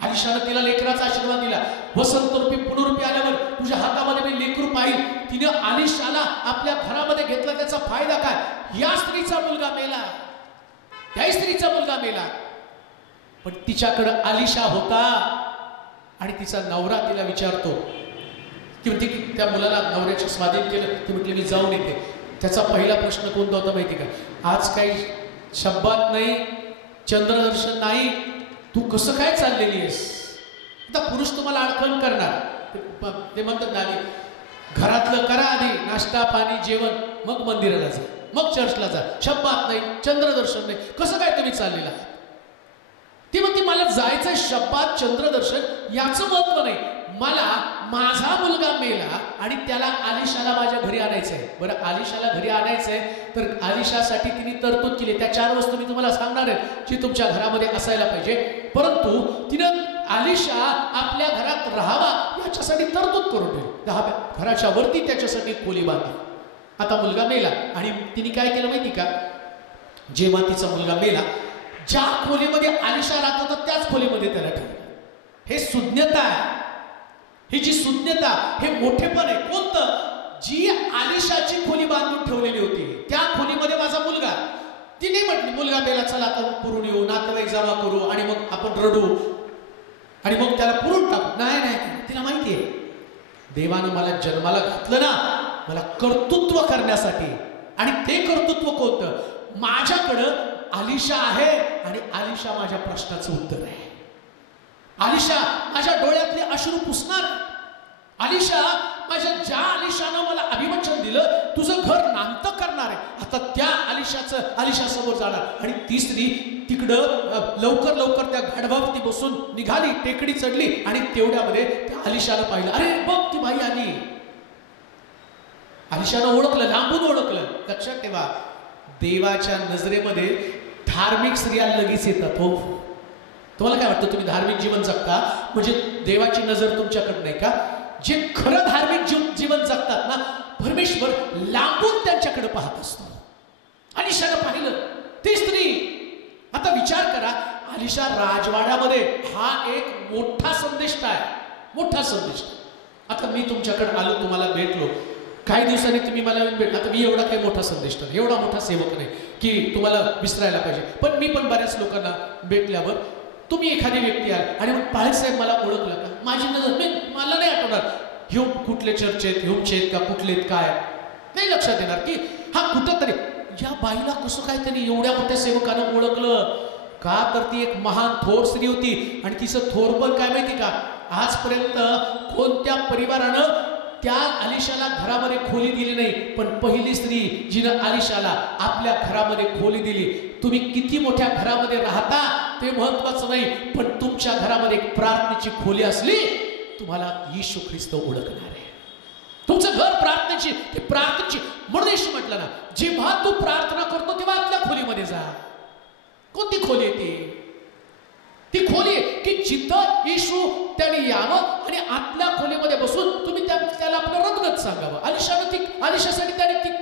आलिशानं तिला लेकराचा आशीर्वाद दिला. वसंत रूपी पुनरूपी आल्यावर तुझ्या हातामध्ये मी लेकरू पाहिल. तिने आलिशाला आपल्या घरामध्ये घेतला. त्याचा फायदा काय? या स्त्रीचा मुलगा मेला, त्या स्त्रीचा मुलगा मेला, पण तिच्याकडे आलिशा होता. आणि तिचा नवरा तिला विचारतो की म्हणते की त्या मुलाला नवऱ्याच्या स्वाधीन केलं. ती म्हटली मी जाऊन येते. त्याचा पहिला प्रश्न कोणता होता माहिती का? आज काही शब्दात नाही, चंद्रदर्शन नाही, तू कसं काय चाललेली आहेस? आता पुरुष तुम्हाला अडकण करणार. ते म्हणतात ना, आधी घरातलं करा, आधी नाश्ता पाणी जेवण, मग मंदिराला जा, मग चर्चला जा. शब्दात नाही, चंद्रदर्शन नाही, कसं काय तुम्ही चाललेला? ती म्हणते मला जायचंय शब्दात चंद्रदर्शन याचं महत्व नाही, मला माझा मुलगा मेला आणि त्याला आलिशाला माझ्या घरी आणायचंय. बरं, आलिशाला घरी आणायचंय तर आलिशासाठी तिने तरतूद केली. त्या 4 वस्तू मी तुम्हाला सांगणार आहे जी तुमच्या घरामध्ये असायला पाहिजे. परंतु तिनं आलिशा आपल्या घरात राहावा याच्यासाठी तरतूद करून ठेवली. 10 घराच्या वरती त्याच्यासाठी खोली बांधली. आता मुलगा मेला आणि तिने काय केलं माहिती का? जेव्हा तिचा मुलगा मेला, ज्या खोलीमध्ये आलिशा राहत होता त्याच खोलीमध्ये त्याला ठेवलं. हे सुज्ञता आहे. ही जी सुज्ञता, हे मोठेपण आहे. कोणतं? जी आलिशाची खोली बांधून ठेवलेली होती त्या खोलीमध्ये माझा मुलगा. ती नाही म्हटली मुलगा मेला, चला आता पुरून येऊ, नातेवाईक जमा करू आणि मग आपण रडू आणि मग त्याला पुरून टाकू. नाही नाही, तिला माहिती आहे देवानं मला जन्माला घातलं ना मला कर्तृत्व करण्यासाठी. आणि ते कर्तृत्व कोणतं? माझ्याकडं आलिशा आहे आणि आलिशा माझ्या प्रश्नाचं उत्तर आहे. आलिशा माझ्या डोळ्यातले अश्रू पुसणार. आलिशा माझ्या ज्या आलिशानं मला अभिवचन दिलं, तुझं घर नांत करणार आहे, आता त्या आलिशा समोर जाणार. आणि ती स्त्री तिकडं लवकर लवकर त्या गाढवावरती बसून निघाली, टेकडी चढली आणि तेवढ्यामध्ये त्या आलिशाला पाहिलं. अरे बघ, ती बाई आली. आलिशानं ओळखलं, लांबून ओळखलं. लक्षात ठेवा, देवाच्या नजरेमध्ये धार्मिक स्त्रिया लगेच येतात. हो, तुम्हाला काय वाटतं? तुम्ही धार्मिक जीवन जगता म्हणजे देवाची नजर तुमच्याकडे नाही का? जे खरं धार्मिक जीवन जगतात ना, परमेश्वर लांबून त्यांच्याकडे पाहत असतो. आलिशानं पाहिलं ती स्त्री. आता विचार करा, आलिशा राजवाड्यामध्ये हा एक मोठा संदेष्टा आहे, मोठा संदेष्टा. आता मी तुमच्याकडे आलो, तुम्हाला भेटलो, काही दिवसांनी तुम्ही मला भेट. आता मी एवढा काही मोठा संदेष्टा नाही, एवढा मोठा सेवक नाही की तुम्हाला विसरायला पाहिजे. पण मी पण बऱ्याच लोकांना भेटल्यावर तुम्ही एखादी व्यक्ती आल आणि मग पाळीत साहेब मला ओळखलं का? माझी नजर मला नाही आठवणार ह्यो कुठले चर्चेत, ह्योमचेत का कुठलेत, काय नाही लक्षात येणार की हा कुठं तरी या बाईला कसं काय त्यांनी एवढ्या मोठ्या सेवकानं ओळखलं का? तर ती एक महान थोर स्त्री होती. आणि तिचं थोरपण काय माहिती का? आजपर्यंत कोणत्या परिवारानं त्या आलिशाला घरामध्ये खोली दिली नाही, पण पहिली स्त्री जिनं आलिशाला आपल्या घरामध्ये खोली दिली. तुम्ही किती मोठ्या घरामध्ये राहता ते महत्वाचं नाही, पण तुमच्या घरामध्ये एक प्रार्थनेची खोली असली, तुम्हाला येशू ख्रिस्त ओळखणार आहे. तुमचं घर प्रार्थनेची, ते प्रार्थनेची. म्हणून येशू म्हटलं ना, जेव्हा तू प्रार्थना करतो तेव्हा आपल्या खोलीमध्ये जा. कोणती खोली आहे ती खोली की जिथं येशू त्याने यावं आणि आतल्या खोलीमध्ये बसून तुम्ही त्याला आपलं रदगत सांगावं. आलिशासाठी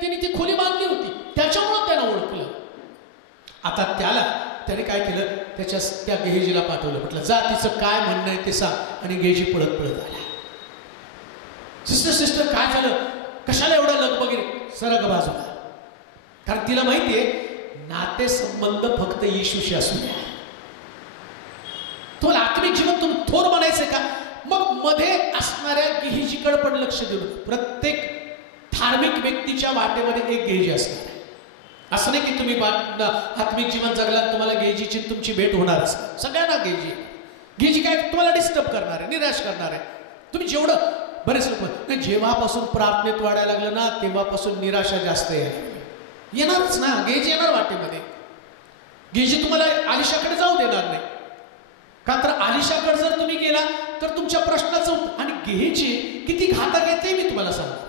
तिने ती खोली बांधली होती, त्याच्यामुळं त्याला ओळखलं. आता त्याने काय केलं? त्या गेहजीला पाठवलं. म्हटलं जा, तिचं काय म्हणणं आहे ते सांग. आणि गेहजी पळत आला. सिस्टर काय झालं? कशाला एवढं लगबगीर? सरग बाजूला. कारण तिला माहितीये नातेसंबंध फक्त येशूशी असू द्या. तुम्हाला आत्मिक जीवन तुम्ही थोर बनायचंय का? मग मध्ये असणाऱ्या गेहजीकडे पण लक्ष देऊ. प्रत्येक धार्मिक व्यक्तीच्या वाटेमध्ये एक गेजी असणार आहे. असं नाही की तुम्ही आत्मिक जीवन जगला तुम्हाला गेजीची तुमची भेट होणारच. सगळ्यांना गेजी काय तुम्हाला डिस्टर्ब करणार आहे, निराश करणार आहे. तुम्ही जेवढं बरेच लोक नाही, जेव्हापासून प्रार्थनेत वाढायला लागलं ना तेव्हापासून निराशा जास्त येणारच ना. गेजी येणार वाटेमध्ये. गेजी तुम्हाला आलिशाकडे जाऊ देणार नाही. का तर आलिशाकडे जर तुम्ही गेला तर तुमच्या प्रश्नाचं आणि गेजी किती घातक येते मी तुम्हाला सांगतो.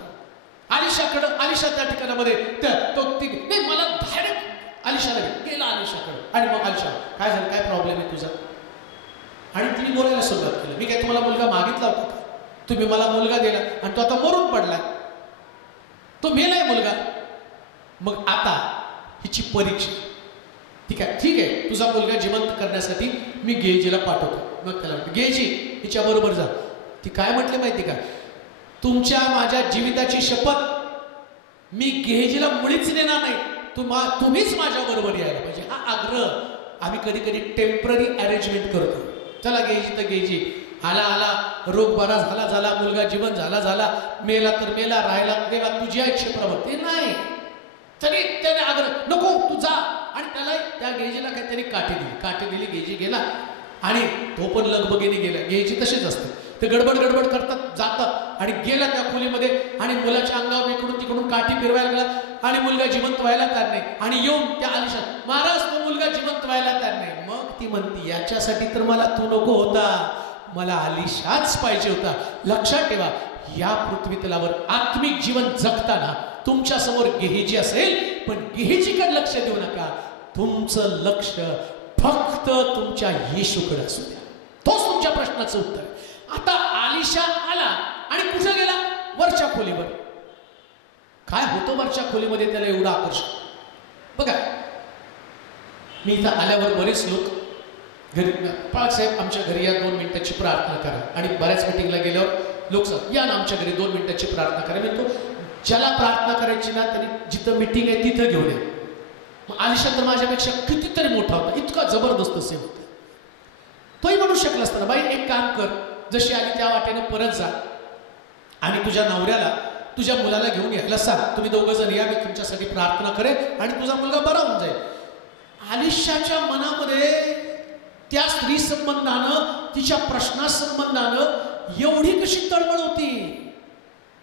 आलिशा त्या ठिकाणामध्ये नाही मला डायरेक्ट आलिशाला गेला आलिशाकडे आणि मग आलिशा काय झालं, काय प्रॉब्लेम आहे तुझा, आणि तुम्ही बोलायला सुरुवात केली. मी काय तुम्हाला मुलगा मागितला होता का, तुम्ही मला मुलगा दिला आणि तो आता मरून पडलाय, तो मेलाय मुलगा. मग आता हिची परीक्षा. ठीक आहे तुझा मुलगा जिवंत करण्यासाठी मी गेजीला पाठवतो. मग त्याला गेजी हिच्या बरोबर जा. ती काय म्हटली माहिती का, तुमच्या माझ्या जीविताची शपथ मी गेजीला मुळीच नेणार नाही, तुम्हीच माझ्या बरोबर यायला पाहिजे. हा आग्रह आम्ही कधी कधी टेम्पररी अरेंजमेंट करतो. चला गेजी तर गेजी आला रोग बरा झाला मुलगा जिवंत झाला मेला तर मेला राहायला देवा तुझ्या इच्छेप्रमाणे. ते नाही, तरी त्याने आग्रह नको तू जा. आणि त्याला त्या गेजीला काय त्यांनी काठी दिली गेजी गेला आणि तो पण लगबगीने गेला. गेजी तसेच असते, ते गडबड करतात जातात आणि गेला त्या खोलीमध्ये आणि मुलाच्या अंगावर इकडून तिकडून काठी फिरवायला गेला आणि मुलगा जिवंत व्हायला तयार नाही. आणि येऊन त्या आलिशा महाराज तो मुलगा जिवंत व्हायला तयार नाही. मग ती म्हणती याच्यासाठी तर मला तू नको होता, मला आलिशाच पाहिजे होता. लक्षात ठेवा, या पृथ्वी तलावर आत्मिक जीवन जगताना तुमच्या समोर गेहेजी असेल, पण गेहेजीकडे लक्ष देऊ नका. तुमचं लक्ष फक्त तुमच्या येशूकडे असू द्या. तोच तुमच्या प्रश्नाचं उत्तर. आता आलिशा आला आणि कुठे गेला, वरच्या खोलीवर. काय होतं वरच्या खोलीमध्ये त्याला एवढं आकर्षण. बघा मी इथं आल्यावर बरेच लोक घरी साहेब आमच्या घरी या 2 मिनिटाची प्रार्थना करा. आणि बऱ्याच मिटिंगला गेल्यावर लोक सांग या ना आमच्या घरी 2 मिनिटाची प्रार्थना करा. म्हणतो ज्याला प्रार्थना करायची ना त्यांनी जिथं मिटिंग आहे तिथं घेऊन या. मग आलिशा तर माझ्यापेक्षा कितीतरी मोठा होता, इतका जबरदस्त सेव होता. तोही म्हणू शकला असताना बाई एक काम कर, जशी आली त्या वाटेनं परत जा आणि तुझ्या नवऱ्याला तुझ्या मुलाला घेऊन यायला सांग, तुम्ही दोघं जण या, मी तुमच्यासाठी प्रार्थना करेन आणि तुझा मुलगा बरा होऊन जाईल. आलिशाच्या मनामध्ये त्या स्त्री संबंधानं तिच्या प्रश्नासंबंधानं एवढी कशी तळमळ होती,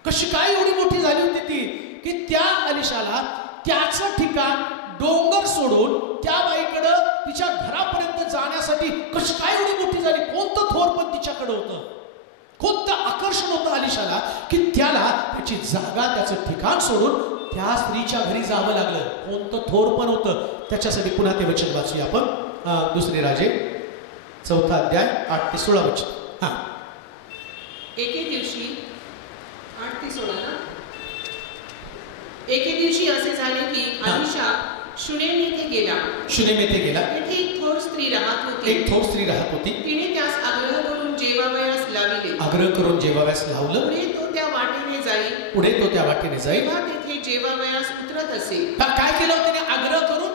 कशी काय एवढी मोठी झाली होती ती, की त्या आलिशाला त्याचं ठिकाण डोंगर सोडून त्या बाईकडं तिच्या घरापर्यंत जाण्यासाठी कशी काय एवढी मोठी झाली. कोणतं थोरपण तिच्याकडे होतं, कोणतं आकर्षण होतं आलिशाला, की त्याला त्याची जागा त्याचं ठिकाण सोडून त्या स्त्रीच्या घरी जावं लागलं. कोणतं थोरपण होतं. त्याच्यासाठी पुन्हा ते वचन वाचूया आपण. दुसरे राजे 4 अध्याय 8 ते 16 वचन. एके दिवशी 8 ते 16 ना. एके दिवशी असे झाले की आलिशा शुनेम येथे गेला. तेथे एक थोर स्त्री राहत होती. तिने त्यास आग्रह करून जेवावयास लावलं. पुढे तो त्या वाटेने जाई. तेव्हा तेथे जेवावयास उतरत असे. काय केलं त्याने, आग्रह करून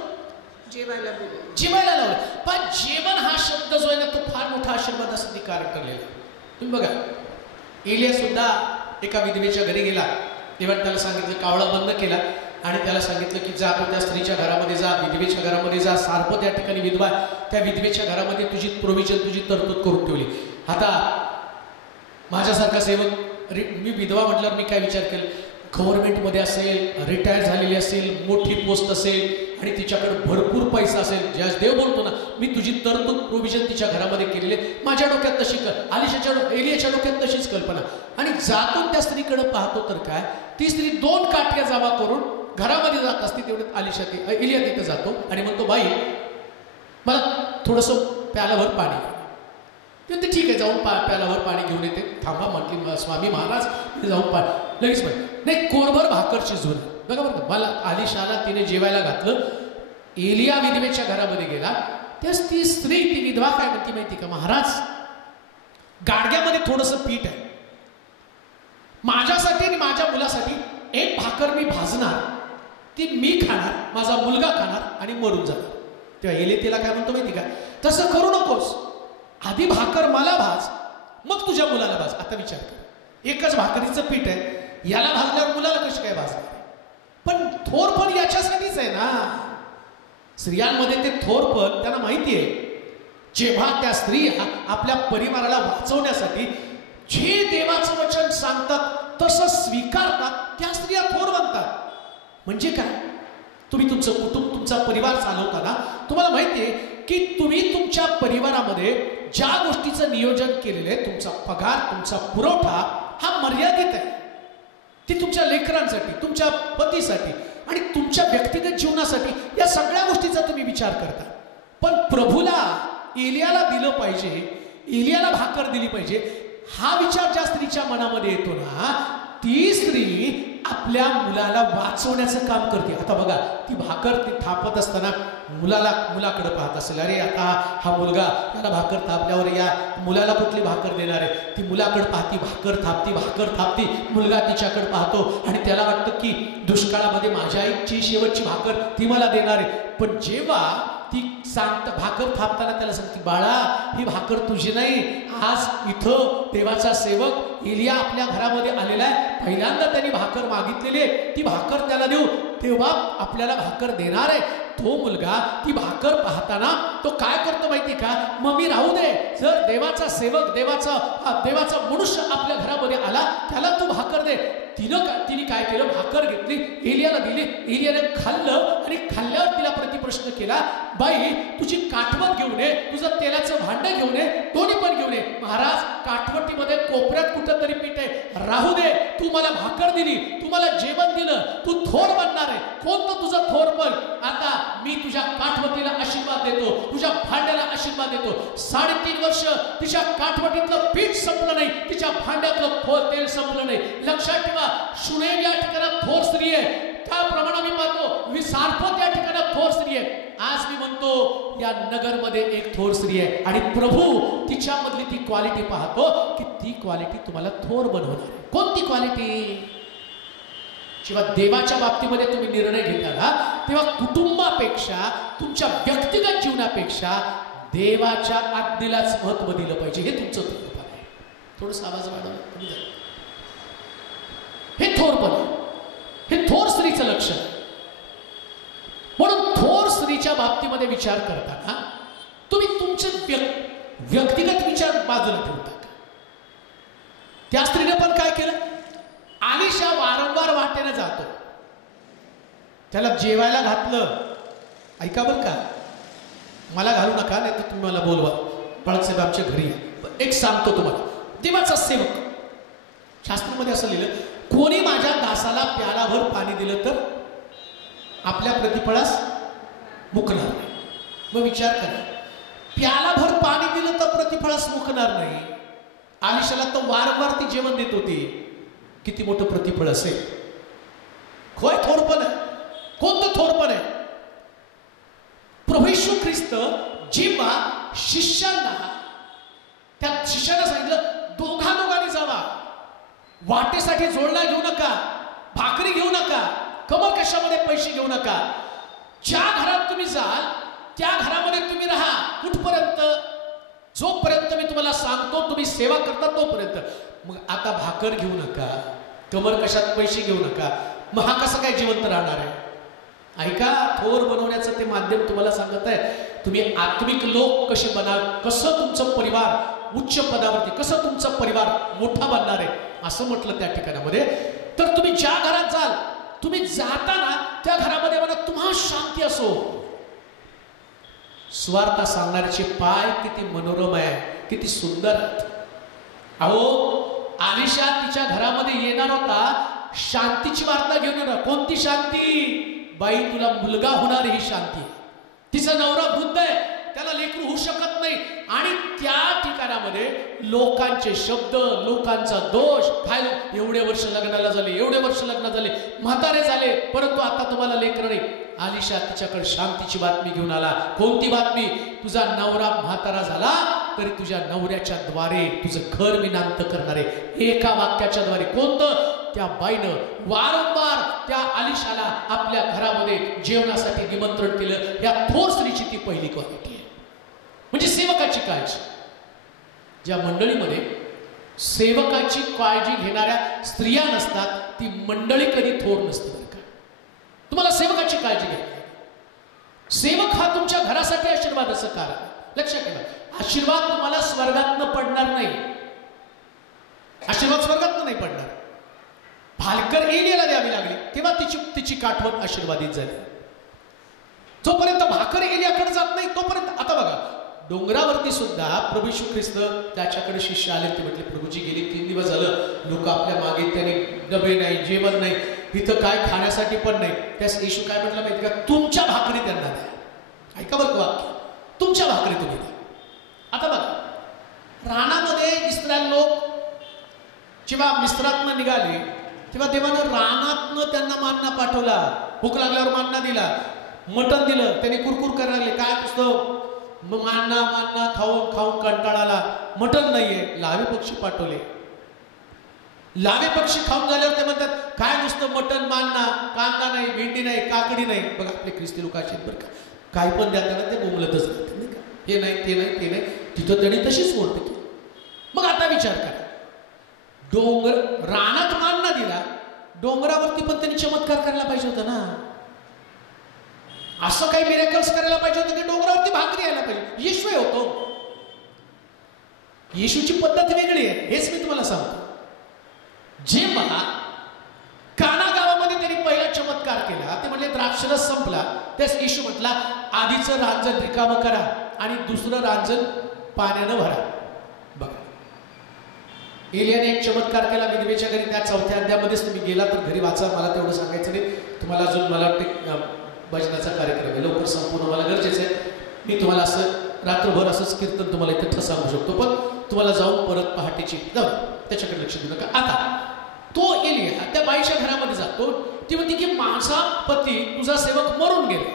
जेवायला लावलं. पण जेवण हा शब्द जो आहे ना तो फार मोठा आशीर्वादासाठी कारण ठरलेला. तुम्ही बघा एलिया सुद्धा एका विधवेच्या घरी गेला तेव्हा त्याला सांगितलं, कावळा बंद केला आणि त्याला सांगितलं की जा तू त्या स्त्रीच्या घरामध्ये जा, विधवेच्या घरामध्ये जा. सारखं त्या ठिकाणी विधवा, त्या विधवेच्या घरामध्ये तुझी प्रोव्हिजन, तुझी तरतूद करून ठेवली. आता माझ्यासारखा सेवक मी विधवा म्हटल्यावर मी काय विचार केला, गव्हर्नमेंटमध्ये असेल, रिटायर झालेली असेल, मोठी पोस्ट असेल आणि तिच्याकडे भरपूर पैसा असेल, ज्या देव बोलतो ना मी तुझी तरतूद प्रोव्हिजन तिच्या घरामध्ये केलेली. माझ्या डोक्यात तशी एलियाच्या डोक्यात तशीच कल्पना. आणि जातून त्या स्त्रीकडे पाहतो तर काय, ती स्त्री 2 काठ्या जमा करून घरामध्ये जात असते. तेवढ्यात एलिया तिथे जातो आणि म्हणतो बाई मला थोडंसं प्यालाभर पाणी. ते ठीक आहे, जाऊन प्यालाभर पाणी घेऊन येते. थांबा म्हटली स्वामी महाराज, जाऊन लगेच नाही कोरभर भाकर शिजवून. बघा बरं मला आलिशाला तिने जेवायला घातलं. एलिया विधवेच्या घरामध्ये गेला. तेच ती स्त्री, ती विधवा काय म्हणती माहिती का, महाराज गाडग्यामध्ये थोडंसं पीठ आहे, माझ्यासाठी आणि माझ्या मुलासाठी एक भाकर मी भाजणार, ती मी खाणार, माझा मुलगा खाणार आणि मरून जाणार. तेव्हा एलिया तिला काय म्हणतो माहिती का, तसं करू नकोस, आधी भाकर मला भाज, मग तुझ्या मुलाला भाज. आता विचार कर, एकच भाकरीचं पीठ आहे, याला भाजल्यावर मुलाला कशी काय भाजणार? पण थोरपण याच्यासाठीच आहे ना. स्त्रियांमध्ये ते थोरपण त्यांना माहिती आहे, जेव्हा त्या स्त्रिया आपल्या परिवाराला वाचवण्यासाठी जे देवाचं वचन सांगतात तसं स्वीकारतात, त्या स्त्रिया थोर बनतात. म्हणजे काय? तुम्ही तुमचं कुटुंब, तुमचा परिवार चालवताना तुम्हाला माहिती आहे की तुम्ही तुमच्या परिवारामध्ये ज्या गोष्टीचं नियोजन केलेलं आहे, तुमचा पगार, तुमचा पुरवठा हा मर्यादित आहे. ती तुमच्या लेकरांसाठी, तुमच्या पतीसाठी आणि तुमच्या व्यक्तिगत जीवनासाठी या सगळ्या गोष्टीचा तुम्ही विचार करता. पण प्रभूला, एलियाला दिलं पाहिजे, एलियाला भाकर दिली पाहिजे, हा विचार ज्या स्त्रीच्या मनामध्ये येतो ना, ती स्त्री आपल्या मुलाला वाचवण्याचं काम करते. आता बघा, ती भाकर ती थापत असताना मुलाकडे पाहत असेल, अरे आता हा मुलगा, याला भाकर थापल्यावर या मुलाला कुठली भाकर देणार आहे? ती मुलाकडे पाहती, भाकर थापती. मुलगा तिच्याकडे पाहतो आणि त्याला वाटतं की दुष्काळामध्ये माझ्या आईची शेवटची भाकर ती मला देणार आहे. पण जेव्हा ती भाकर थापताना त्याला सांगते, बाळा ही भाकर तुझी नाही, आज इथं देवाचा सेवक एलिया आपल्या घरामध्ये आलेला आहे, पहिल्यांदा त्यांनी भाकर मागितलेली आहे, ती भाकर त्याला देऊ, तेव्हा आपल्याला भाकर देणार आहे. तो मुलगा ती भाकर पाहताना तो काय करतो माहिती का? मम्मी राहू दे, जर देवाचा सेवक, देवाचा मनुष्य आपल्या घरामध्ये आला, त्याला तू भाकर दे. तिने काय केलं? भाकर घेतली, एलियाला दिली, एलियाने खाल्लं आणि खाल्ल्यावर तिला प्रतिप्रश्न केला, बाई तुझी काठवट घेऊन ये, तुझं तेलाचं भांडं घेऊन ये, दोन्ही पण घेऊन ये. महाराज, काठवटीमध्ये कोपऱ्यात कुठं तरी पीठ आहे, राहू दे, तू मला भाकर दिली, तू मला जेवण दिलं, तू थोर बनणार आहे. कोणतं तुझं थोरपण? आता मी तुझ्या काठवटीला आशीर्वाद देतो, तुझ्या भांड्याला आशीर्वाद देतो. 3.5 वर्ष तिच्या काठवटीतलं पीठ संपलं नाही, तिच्या भांड्यातलं थोर तेल संपलं नाही. लक्षात ठेवा, शुनेम या ठिकाणात थोर स्त्री आहे, त्याप्रमाणे आम्ही पाहतो विसारपत या ठिकाणात थोर स्त्री आहे. आज मी म्हणतो या नगरमध्ये एक थोर स्त्री आहे आणि प्रभू तिच्यामधली ती क्वालिटी पाहतो की ती क्वालिटी तुम्हाला थोर बनवणार आहे. कोणती क्वालिटी? जेव्हा देवाच्या बाबतीमध्ये तुम्ही निर्णय घेता तेव्हा कुटुंबापेक्षा, तुमच्या व्यक्तिगत जीवनापेक्षा देवाच्या आज्ञेलाच महत्व दिलं पाहिजे. हे तुमचं थोरपण आहे. थोडंसं आवाज वाढवलं, हे थोरपण आहे, हे थोर स्त्रीचं लक्षण. म्हणून थोर स्त्रीच्या बाबतीमध्ये विचार करताना तुम्ही तुमचे व्यक्तिगत विचार बाजूला ठेवता. त्या स्त्रीने पण काय केलं? अलिशा वारंवार वाटेने जातो, त्याला जेवायला घातलं. ऐका बरं का, मला घालू नका, नाही तर तुम्ही मला बोलवा, बाळासाहेब आमच्या घरी या. एक सांगतो तुम्हाला, देवाचा सेवक, शास्त्रामध्ये असं लिहिलं, कोणी माझ्या दासाला प्यालाभर पाणी दिलं तर आपल्या प्रतिफळास मुकणार नाही. मग विचार करा, प्यालाभर पाणी दिलं तर प्रतिफळास मुकणार नाही. अलिशाला तर वारंवार ती जेवण देत होती, किती मोठं प्रतिफळ असेल. होय, थोरपण आहे. कोणतं थोरपण आहे? प्रभू येशू ख्रिस्त जेव्हा त्या शिष्यांना सांगितलं, दोघांनी जावा, वाटेसाठी जोडला घेऊ नका, भाकरी घेऊ नका, कमर कशामध्ये पैसे घेऊ नका, ज्या घरात तुम्ही जाल त्या घरामध्ये तुम्ही राहा. कुठपर्यंत? जोपर्यंत मी तुम्हाला सांगतो तुम्ही सेवा करता तोपर्यंत. मग आता भाकर घेऊ नका, कमर कशात पैसे घेऊ नका, मग हा कसं काय जिवंत राहणार आहे? ऐका, थोर बनवण्याचं ते माध्यम तुम्हाला सांगत आहे. तुम्ही आत्मिक लोक कसे बनाल, कसं तुमचं परिवार उच्च पदावरती, कसं तुमचा परिवार मोठा बनणार आहे, असं म्हटलं त्या ठिकाणामध्ये. तर तुम्ही ज्या घरात जाल, तुम्ही जाताना त्या घरामध्ये म्हणा तुम्हाला शांती असो. स्वार्थ सांगणाऱ्याचे पाय किती मनोरम आहे, किती सुंदर आहेत. अहो, अलिशा तिच्या घरामध्ये येणार होता, शांतीची वार्ता घेऊन येणार. कोणती शांती? बाई तुला मुलगा होणार ही शांती. तिचा नवरा वृद्ध आहे, त्याला लेकरू होऊ शकत नाही, आणि त्या ठिकाणामध्ये लोकांचे शब्द, लोकांचा दोष, काय एवढे वर्ष लग्नाला झाले, एवढे वर्ष लग्न झाले, म्हातारे झाले, परंतु आता तुम्हाला लेकरं नाही. अलिशा तिच्याकडे शांतीची बातमी घेऊन आला. कोणती बातमी? तुझा नवरा म्हातारा झाला तरी तुझ्या नवऱ्याच्या द्वारे तुझं घर मी नांत करणार आहे. एका वाक्याच्या द्वारे. कोणतं? त्या बाईनं वारंवार त्या अलिशाला आपल्या घरामध्ये जेवणासाठी निमंत्रण केलं. या थोर स्त्रीची ती पहिली क्वालिटी आहे, म्हणजे सेवकाची काळजी. ज्या मंडळीमध्ये सेवकाची काळजी घेणाऱ्या स्त्रिया नसतात ती मंडळी कधी थोर नसते बरं का. तुम्हाला सेवकाची काळजी घ्यावी. सेवक हा तुमच्या घरासाठी आशीर्वादाचं कारण. लक्षात ठेवा, आशीर्वाद तुम्हाला स्वर्गातनं पडणार नाही. आशीर्वाद स्वर्गातनं नाही पडणार. भालकर एलियाला द्यावी लागली तेव्हा तिची काठवण आशीर्वादित झाली. जोपर्यंत भाकर एलियाकडे जात नाही तोपर्यंत. आता बघा, डोंगरावरती सुद्धा प्रभू येशू ख्रिस्त त्याच्याकडे शिष्य आले. ते म्हटले, प्रभूजी गेली 3 दिवस झालं लोक आपल्या मागे, त्याने डबे नाही, जेवण नाही, इथं काय खाण्यासाठी पण नाही. त्यास येशू काय म्हटलं माहिती का, तुमच्या भाकरी त्यांना द्या. ऐका बरं वाक्य, तुमच्या भाकरी तुम्ही द्या. आता बघा, रानामध्ये इस्रायल लोक जेव्हा मिस्रातनं निघाले तेव्हा देवानं रानातनं त्यांना मान्ना पाठवला. भूक लागल्यावर मान्ना दिला, मटण दिलं. त्यांनी कुरकुर करायला लागले, काय पुस्तक मान्ना खाऊन खाऊन कंटाळाला, मटण नाहीये. लावे पक्षी पाठवले. लावे पक्षी खाऊन झाल्यावर ते म्हणतात, काय नुसतं मटण, मान्ना, कांदा नाही, भेंडी नाही, काकडी नाही. बघा आपले ख्रिस्ती लोक असे बरं का, काय पण देताना ते बोंबलतच राहतात नाही का, हे नाही ते नाही ते नाही. तिथं त्यांनी तशीच ओळख केली. मग आता विचार करा, डोंगर रानात मान्ना दिला, डोंगरावरती पण त्यांनी चमत्कार करायला पाहिजे होता ना. असं काही मिरेकल्स करायला पाहिजे होतं की डोंगरावरती भाकरी यायला पाहिजे. येशू होतो. येशूची पद्धत वेगळी आहे, हेच मी तुम्हाला सांगतो. जेव्हा काना गावामध्ये त्यांनी पहिला चमत्कार केला, ते म्हणले द्राक्षरस संपला. त्यास येशू म्हटला, आधीचं रांजण रिकामं करा आणि दुसरं रांजण पाण्यानं भरा. बघा, एलियाने एक चमत्कार केला विधवेच्या घरी. त्या 4थ्या अध्यायामध्येच तुम्ही गेला तर घरी वाचा, मला तेवढं सांगायचं नाही तुम्हाला. अजून मला वाटते भजनाचा कार्यक्रम आहे, लवकर संपूर्ण मला गरजेचं आहे. मी तुम्हाला असं रात्रभर असंच कीर्तन तुम्हाला इथं सांगू शकतो, पण तुम्हाला जाऊन परत पहाटेची जाऊ त्याच्याकडे लक्ष देऊ नका. आता तो एलिया त्या बाईच्या घरामध्ये जातो. ती म्हणते की माझा पती तुझा सेवक मरून गेला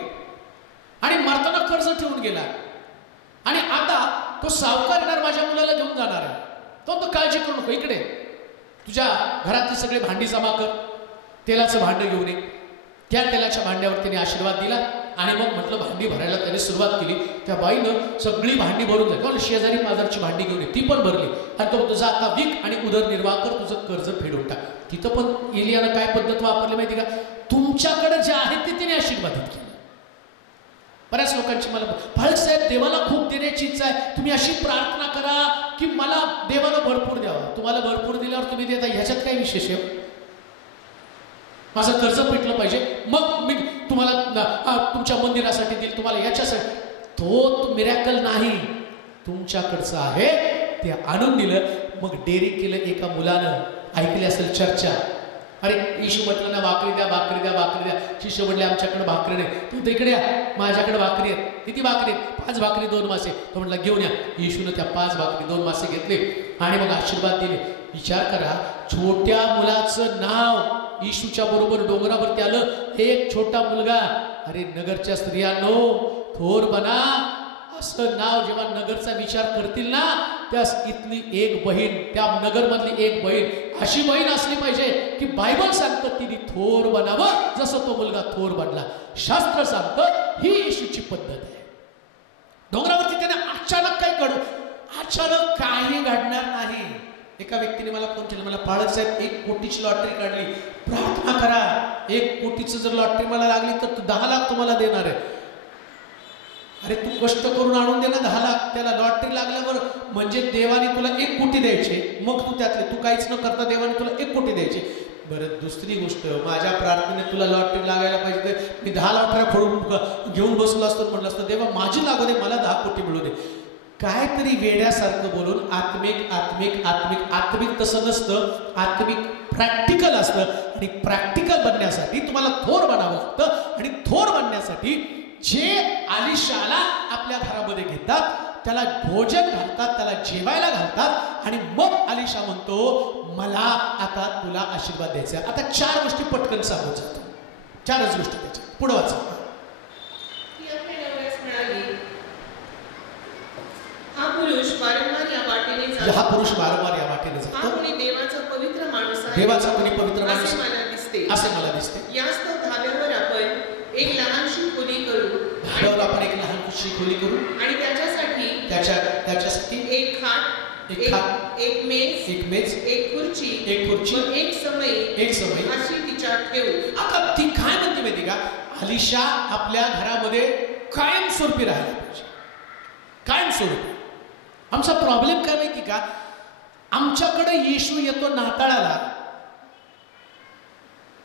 आणि मरताना कर्ज ठेवून गेला आणि आता तो सावकार येणार, माझ्या मुलाला घेऊन जाणार आहे. तो काळजी करू नको, इकडे तुझ्या घरातली सगळे भांडी जमा कर, तेलाचं भांडं घेऊन ये. त्या तेलाच्या भांड्यावर त्याने आशीर्वाद दिला आणि मग म्हटलं भांडी भरायला त्याने सुरुवात केली. त्या बाईनं सगळी भांडी भरून जाईल, शेजारी पाजारची भांडी घेऊन ये, ती पण भरली. आणि तो तुझा आता विक आणि उदरनिर्वाह कर, तुझं कर्ज फेडून टाक. तिथं पण एलियानं काय पद्धत वापरली माहिती का, तुमच्याकडे जे आहे ते त्याने आशीर्वादित केलं. बऱ्याच लोकांची मला फाळक साहेब देवाला खूप देण्याची इच्छा आहे, तुम्ही अशी प्रार्थना करा की मला देवाला भरपूर द्यावा. तुम्हाला भरपूर दिल्यावर तुम्ही देता, ह्याच्यात काय विशेष आहे? माझं कर्ज पेटलं पाहिजे मग मी तुम्हाला तुमच्या मंदिरासाठी देईल, तुम्हाला याच्यासाठी. तो मिरॅकल नाही, तुमच्याकडचं आहे ते आणून दिलं. मग डेअरी केलं एका मुलानं. ऐकली असेल चर्चा, अरे येशू म्हटलं ना भाकरी द्या भाकरी द्या भाकरी द्या. शिष्य म्हटले आमच्याकडे भाकरी नाही. तू इकडे या, माझ्याकडे भाकरी आहेत. किती भाकरी आहेत? 5 भाकरी 2 मासे. तो म्हटला घेऊन या. येशूनं त्या 5 भाकरी 2 मासे घेतले आणि मग आशीर्वाद दिले. विचार करा, छोट्या मुलाचं नाव येशूच्या बरोबर डोंगरावरती आलं. एक छोटा मुलगा. अरे नगरच्या स्त्रियांनो, थोर बना. असं नाव जेव्हा नगरचा विचार करतील ना, त्यास इथली एक बहीण, त्या नगरमधली एक बहीण, अशी बहीण असली पाहिजे की बायबल सांगतं तिने थोर बनावं, जसं तो मुलगा थोर बनला. शास्त्र सांगतं ही येशूची पद्धत आहे. डोंगरावरती त्याने अचानक काय घडू, अचानक काही घडणार नाही. एका व्यक्तीने मला फोन केला, मला पाळक साहेब 1 कोटीची लॉटरी काढली, प्रार्थना करा. 1 कोटीचं जर लॉटरी मला लागली तर 10 लाख तुम्हाला देणार आहे. अरे तू कष्ट करून आणून दे ना 10 लाख. त्याला लॉटरी लागल्यावर म्हणजे देवाने तुला 1 कोटी द्यायचे, मग तू त्यातले तू काहीच न करता देवाने तुला 1 कोटी द्यायचे. बरं, दुसरी गोष्ट, माझ्या प्रार्थनेने तुला लॉटरी लागायला पाहिजे, मी 10 लॉटऱ्या फोडून घेऊन बसलो असतो, म्हटलं असतं देवा माझी लागू दे, मला 10 कोटी मिळू दे. काहीतरी वेड्यासारखं बोलून आत्मिक आत्मिक आत्मिक आत्मिक तसं नसतं. आत्मिक प्रॅक्टिकल असतं आणि प्रॅक्टिकल बनण्यासाठी तुम्हाला थोर बनावं लागतं. आणि थोर बनण्यासाठी जे आलिशाला आपल्या घरामध्ये घेतात, त्याला भोजन घालतात, त्याला जेवायला घालतात आणि मग आलिशा म्हणतो मला आता तुला आशीर्वाद द्यायचा. आता 4 गोष्टी पटकन सांगून जातो. 4च गोष्टी त्याच्या पुढे वाचा. हा पुरुष वारंवार या वाटेने जातो. हा कोणी देवाचा पवित्र माणूस आहे, देवाचा कोणी पवित्र माणूस असे मला दिसते. याच तो धाब्यावर आपण एक लहानशी खोली करू आणि त्याच्यासाठी एक खाट एक मेज, एक खुर्ची, एक समय अशी तिच्या ठेवू. आता ती काय म्हणते माहिती का, अलिशा आपल्या घरामध्ये कायमस्वरूपी राहायला पाहिजे, कायमस्वरूपी. आमचा प्रॉब्लेम काय माहिती का, आमच्याकडे येशू येतो नाताळाला,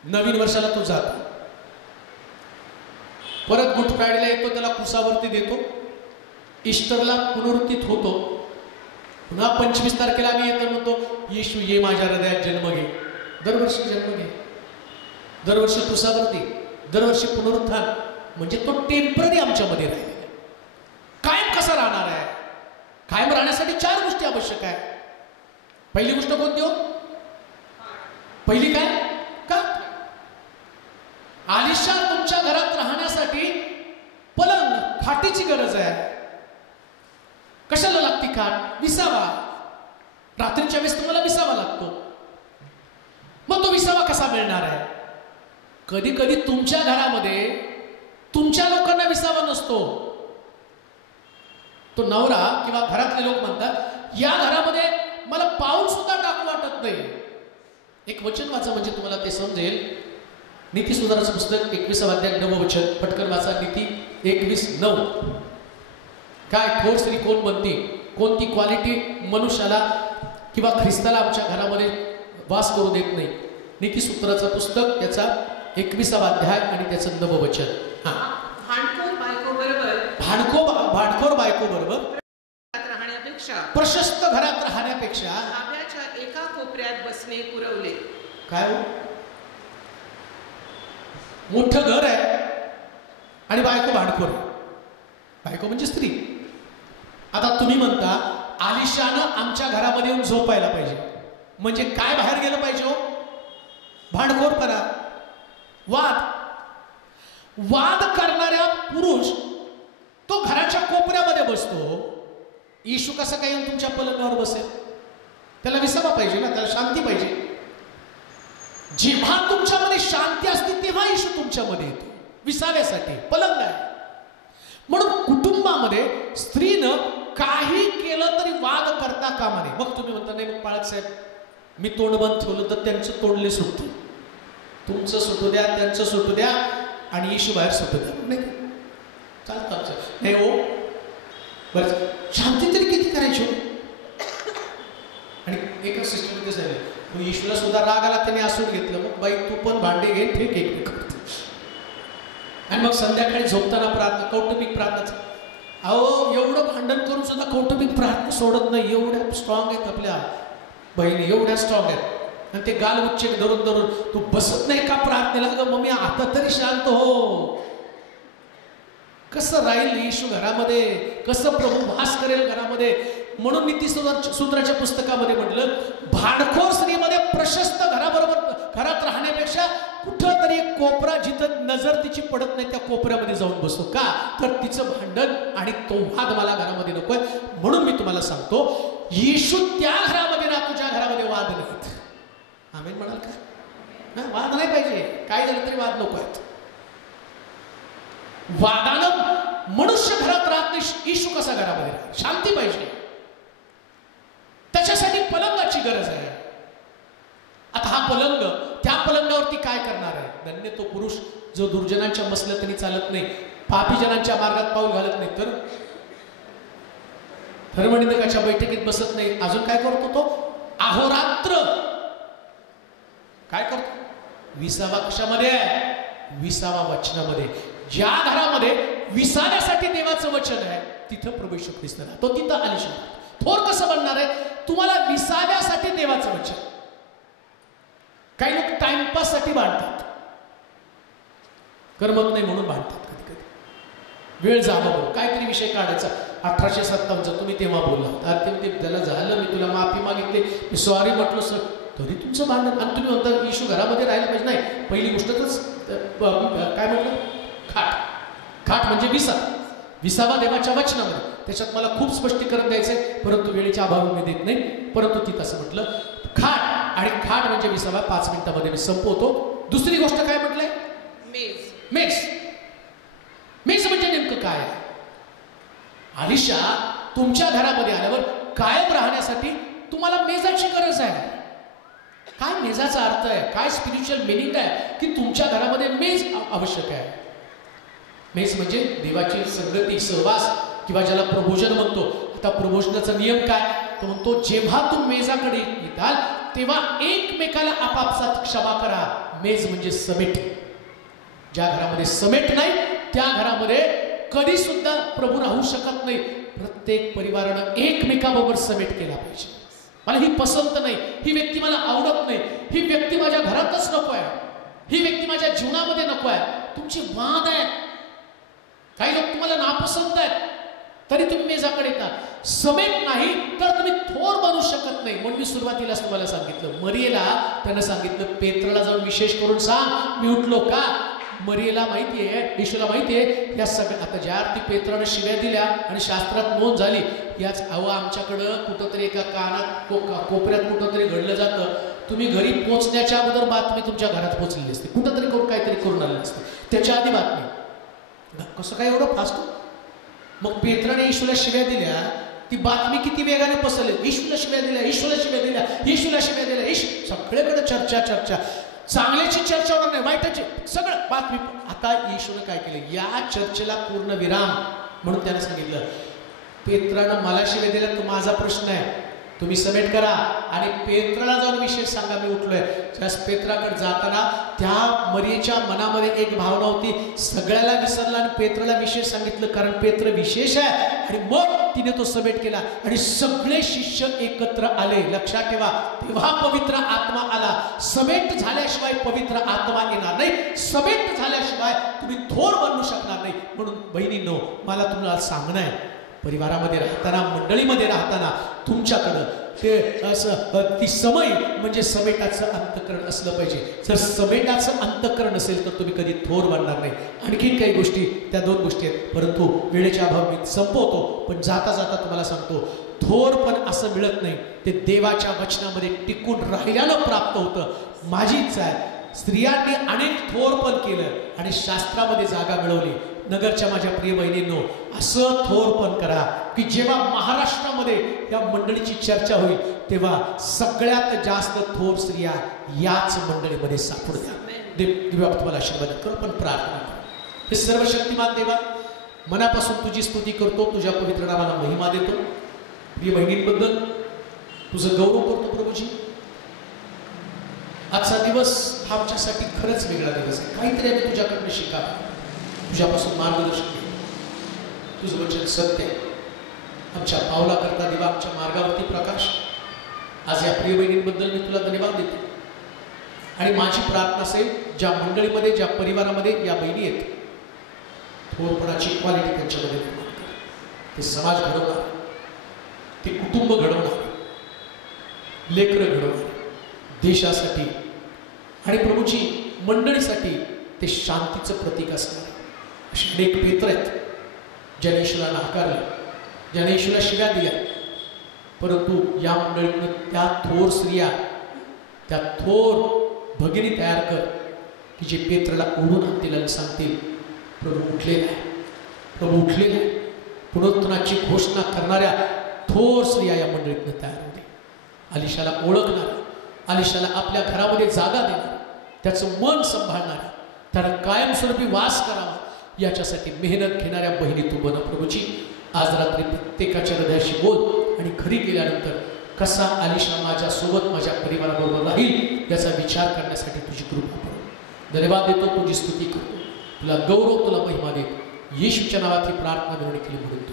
नवीन वर्षाला तो जातो, परत गुड फ्रायडेला येतो, त्याला कुसावरती देतो, ईस्टरला पुनरुत्थित होतो, पुन्हा 25 तारखेला आम्ही येतो, म्हणतो येशू ये माझ्या हृदयात जन्म घे. दरवर्षी जन्म घे, दरवर्षी कुसावरती, दरवर्षी पुनरुत्थान. म्हणजे तो टेम्पररी आमच्यामध्ये राहील. कायम कसा राहणार आहे? कायम राहण्यासाठी 4 गोष्टी आवश्यक आहे. पहिली गोष्ट कोणती हो? पहिली काय? का आलिशा तुमच्या घरात राहण्यासाठी पलंग, खाटीची गरज आहे. कशाला लागती खाट? विसावा. रात्रीच्या वेळेस तुम्हाला विसावा लागतो. मग तो विसावा कसा मिळणार आहे? कधी कधी तुमच्या घरामध्ये तुमच्या लोकांना विसावा नसतो. तो नवरा किंवा घरातले लोक म्हणतात या घरामध्ये मला पाऊल सुद्धा टाकू वाटत नाही. एक वचन वाचा म्हणजे तुम्हाला ते समजेल. नीती सुधाराचं पुस्तक 21 अध्याय 9 वचन, पटकन वाचा. नीती 21:9. काय थोर स्त्री कोण बनती, कोणती क्वालिटी मनुष्याला किंवा ख्रिस्ताला आमच्या घरामध्ये वास करू देत नाही. नीतिसूत्राचं पुस्तक त्याचा 21 अध्याय आणि त्याचं 9 वचन. भांडखोर बायको बरोबर राहण्यापेक्षा, प्रशस्त घरात राहण्यापेक्षा धाब्याच्या एका कोपऱ्यात बसणे पुरवले. काय हो, मोठं घर आहे आणि बायको भांडखोर आहे. बायको म्हणजे स्त्री. आता तुम्ही म्हणता आलिशानं आमच्या घरामध्ये येऊन झोपायला पाहिजे, म्हणजे काय बाहेर गेलं पाहिजे हो? भांडखोरपणा, वाद करणाऱ्या पुरुष तो घराच्या कोपऱ्यामध्ये बसतो. येशू कसं काय येऊन तुमच्या पलंगावर बसेल? त्याला विसावा पाहिजे ना, त्याला शांती पाहिजे. जेव्हा तुमच्यामध्ये शांती असते तेव्हा येशू तुमच्यामध्ये येतो विसाव्यासाठी. पलंग आहे. म्हणून कुटुंबामध्ये स्त्रीनं काही केलं तरी वाद करता कामा नये. मग तुम्ही म्हणता नाही मग पाळत साहेब मी तोंड बंद ठेवलं तर त्यांचं तोंडले सुटते, तुमचं सुटू द्या, त्यांचं सुटू द्या आणि येशू बाहेर सुटू द्या. नाही चालतं आमचं. नाही हो, बरं शांती तरी किती करायची हो? आणि एका सिस्टममध्ये सांगितलं येशूला सुद्धा राग आला, त्याने असून घेतलं. मग बाई तू पण भांडे घे, ठीक एक करते. आणि मग संध्याकाळी झोपताना प्रार्थना, कौटुंबिक प्रार्थना. अहो एवढं भांडण करून सुद्धा कौटुंबिक प्रार्थना सोडत नाही. एवढ्या स्ट्रॉंग आहेत आपल्या बहिणी, एवढ्या स्ट्रॉंग आहेत. आणि ते गाल उच्चे धरून धरून तू बसत नाही का प्रार्थनेला? ग मम्मी आता तरी शांत हो. कसं राहील येशू घरामध्ये? कसं प्रभू वास करेल घरामध्ये? म्हणून नीतिसूत्राच्या पुस्तकामध्ये म्हटलं भांडखोर स्त्रीमध्ये प्रशस्त घरात राहण्यापेक्षा कुठं तरी एक कोपरा जिथं नजर तिची पडत नाही त्या कोपऱ्यामध्ये जाऊन बसतो. का तर तिचं भांडण आणि तो वाद मला घरामध्ये नकोय. म्हणून मी तुम्हाला सांगतो येशू त्या घरामध्ये ना तुझ्या घरामध्ये वाद नाहीत. आमेन म्हणाल का? वाद नाही पाहिजे. काय झालं तरी वाद नको आहेत. वादानं मनुष्य घरात राहत नाही. येशू कसा घरामध्ये राहत? शांती पाहिजे. त्याच्यासाठी पलंगाची गरज आहे. आता हा पलंग, त्या पलंगावरती काय करणार आहे? धन्य तो पुरुष जो दुर्जनांच्या मसलं तरी चालत नाही, पापी जनांच्या मार्गात पाऊल घालत नाही, तर धर्मनिंदकाच्या बैठकीत बसत नाही. अजून काय करतो तो? अहोरात्र काय करतो? विसावा कशामध्ये आहे? विसावा वचनामध्ये. ज्या घरामध्ये विसाव्यासाठी देवाचं वचन आहे तिथं प्रभू येशू ख्रिस्त राहतो, तिथं आलिशा. थोर कसं बनणार आहे? तुम्हाला विसाव्यासाठी देवाचं वचन. काही लोक टाइमपाससाठी भांडतात, करमत नाही म्हणून भांडतात. कधी कधी वेळ जा बरोबर काहीतरी विषय काढायचा. 1857 तुम्ही तेव्हा बोलला, ते त्याला झालं, मी तुला माफी मागितली, मी सॉरी म्हटलं सर, तरी तुमचं भांडण. आणि तुम्ही म्हणता येशू घरामध्ये राहायला पाहिजे. नाही, पहिली गोष्टच काय म्हटलं? खाट म्हणजे विसावा देवाच्या वचनामध्ये. त्याच्यात मला खूप स्पष्टीकरण द्यायचंय, परंतु वेळेच्या अभावी मी देत नाही. परंतु तिथं असं म्हटलं खाट, आणि खाट म्हणजे विसावा. 5 मिनिटामध्ये मी संपवतो. दुसरी गोष्ट काय म्हटलंय? मेज म्हणजे नेमकं काय? आलिशा तुमच्या घरामध्ये आल्यावर कायम राहण्यासाठी तुम्हाला मेजाची गरज आहे. काय मेजाचा अर्थ आहे, काय स्पिरिच्युअल मिनिंग आहे की तुमच्या घरामध्ये मेज आवश्यक आहे. मेज म्हणजे देवाची संगती, सहवास, किंवा ज्याला प्रभोजन म्हणतो. आता प्रभोजनाचा नियम काय, तो म्हणतो जेव्हा तू मेजाकडे येताल तेव्हा एकमेकाला आपापसात क्षमा करा. मेज म्हणजे समेट. ज्या घरामध्ये समेट नाही त्या घरामध्ये कधी सुद्धा प्रभू राहू शकत नाही. प्रत्येक परिवारानं एकमेकाबरोबर समेट केला पाहिजे. मला ही पसंत नाही, ही व्यक्ती मला आवडत नाही, ही व्यक्ती माझ्या घरातच नको आहे, ही व्यक्ती माझ्या जीवनामध्ये नको आहे. तुमचे वाद आहेत, काही लोक तुम्हाला नापसंत आहेत, तरी तुम्ही मेजाकडे येतात. समेट नाही तर तुम्ही थोर बनू शकत नाही. म्हणून मी सुरुवातीलाच तुम्हाला सांगितलं, मरियेला त्यानं सांगितलं पेत्रला जाऊन विशेष करून सांग मी उठलो का. मरियेला माहितीये, येशूला माहितीये या सगळ्या. आता ज्या अर्थी पेत्रानं शिव्या दिल्या आणि शास्त्रात नोंद झाली, याच आमच्याकडं कुठंतरी एका कानात कोपऱ्यात कुठंतरी घडलं जातं. तुम्ही घरी पोचण्याच्या अगोदर बातमी तुमच्या घरात पोचलेली असते, कुठंतरी करून काहीतरी करून आलेली असते, त्याच्या आधी बातमी. कसं काय एवढं फास्ट. मग पेत्राने येशूला शिव्या दिल्या, ती बातमी किती वेगाने पसरली. येशूला शिव्या दिल्या, येशूला शिव्या दिल्या, येशूला शिव्या दिल्या, सगळीकडे चर्चा. चांगल्याची चर्चा होणार नाही, वाईटाची सगळं बातमी. आता येशूने काय केलं, या चर्चेला पूर्ण विराम म्हणून त्याने सांगितलं पेत्रानं मला शिव्या दिल्या तो माझा प्रश्न आहे, तुम्ही समेट करा. आणि पेत्राला जाऊन विशेष सांगा मी उठलोय. ज्यास पेत्राकडे जाताना त्या मरियेच्या मनामध्ये एक भावना होती, सगळ्याला विसरला आणि पेत्राला विशेष सांगितलं, कारण पेत्र विशेष आहे. आणि मग तिने तो समेट केला आणि सगळे शिष्य एकत्र आले. लक्षात ठेवा, तेव्हा पवित्र आत्मा आला. समेट झाल्याशिवाय पवित्र आत्मा येणार नाही, समेट झाल्याशिवाय तुम्ही थोर बनू शकणार नाही. म्हणून बहिणींनो, मला तुम्हाला सांगणं आहे, परिवारामध्ये राहताना, मंडळीमध्ये राहताना तुमच्याकडं ते असं ती समय म्हणजे समेटाचं अंतःकरण असलं पाहिजे. जर समेटाचं अंतःकरण असेल तर तुम्ही कधी थोर बनणार नाही. आणखीन काही गोष्टी, त्या 2 गोष्टी आहेत, परंतु वेळेच्या अभाव मी संपवतो. पण जाता जाता तुम्हाला सांगतो, थोर पण असं मिळत नाही, ते देवाच्या वचनामध्ये टिकून राहिल्यानं प्राप्त होतं. माझी इच्छा आहे, स्त्रियांनी अनेक थोर पण केलं आणि शास्त्रामध्ये जागा मिळवली. नगरच्या माझ्या प्रिय बहिणींनो, असं थोर पण करा की जेव्हा महाराष्ट्रामध्ये या मंडळीची चर्चा होईल तेव्हा सगळ्यात जास्त थोर स्त्रिया याच मंडळीमध्ये सापडल्या. देव तुम्हाला आशीर्वाद करू. पण प्रार्थना करू. हे सर्वशक्तिमान देवा, मनापासून तुझी स्तुती करतो, तुझ्या पवित्र नावाला महिमा देतो. प्रिय बहिणींबद्दल तुझं गौरव करतो प्रभूजी. आजचा दिवस हा आमच्यासाठी खरंच वेगळा दिवस आहे. काहीतरी आम्ही तुझ्याकडनं शिकावं, तुझ्यापासून मार्गदर्शन घ्या. तुझं वचन सत्य आहे. आमच्या पावला करता देवा, आमच्या मार्गावरती प्रकाश. आज या प्रिय बहिणींबद्दल मी तुला धन्यवाद देतो. आणि माझी प्रार्थना असेल, ज्या मंडळीमध्ये, ज्या परिवारामध्ये या बहिणी आहेत, थोरपणाची क्वालिटी त्यांच्यामध्ये निर्माण कर. ते समाज घडवणार, ते कुटुंब घडवणार, लेकरं घडवणार, देशासाठी आणि प्रभूची मंडळीसाठी ते शांतीचं प्रतीक असणार. असे अनेक पेत्र आहेत ज्याने येशूला नाकारलं, ज्याने येशूला शिव्या दिल्या, परंतु या मंडळीतून त्या थोर स्त्रिया, त्या थोर भगिनी तयार कर की जे पेत्रला ओढून आणतील आणि सांगतील प्रभू उठलेला आहे, प्रभू उठलेला आहे. पुनरुत्थानाची घोषणा करणाऱ्या थोर स्त्रिया या मंडळीतून तयार होते. अलिशाला ओळखणाऱ्या, अलिशाला आपल्या घरामध्ये जागा देणार, त्याचं मन सांभाळणाऱ्या, त्याला कायमस्वरूपी वास करावा याच्यासाठी मेहनत घेणाऱ्या बहिणी तू बन प्रभूची. आज रात्री प्रत्येकाच्या हृदयाशी बोल आणि घरी गेल्यानंतर कसा अलिशा माझ्यासोबत, माझ्या परिवाराबरोबर राहील याचा विचार करण्यासाठी तुझी कृपा करू. धन्यवाद देतो, तुझी स्तुती करतो, तुला गौरव, तुला महिमा देतो. येशूच्या नावात ही प्रार्थना विनवणी केली म्हणून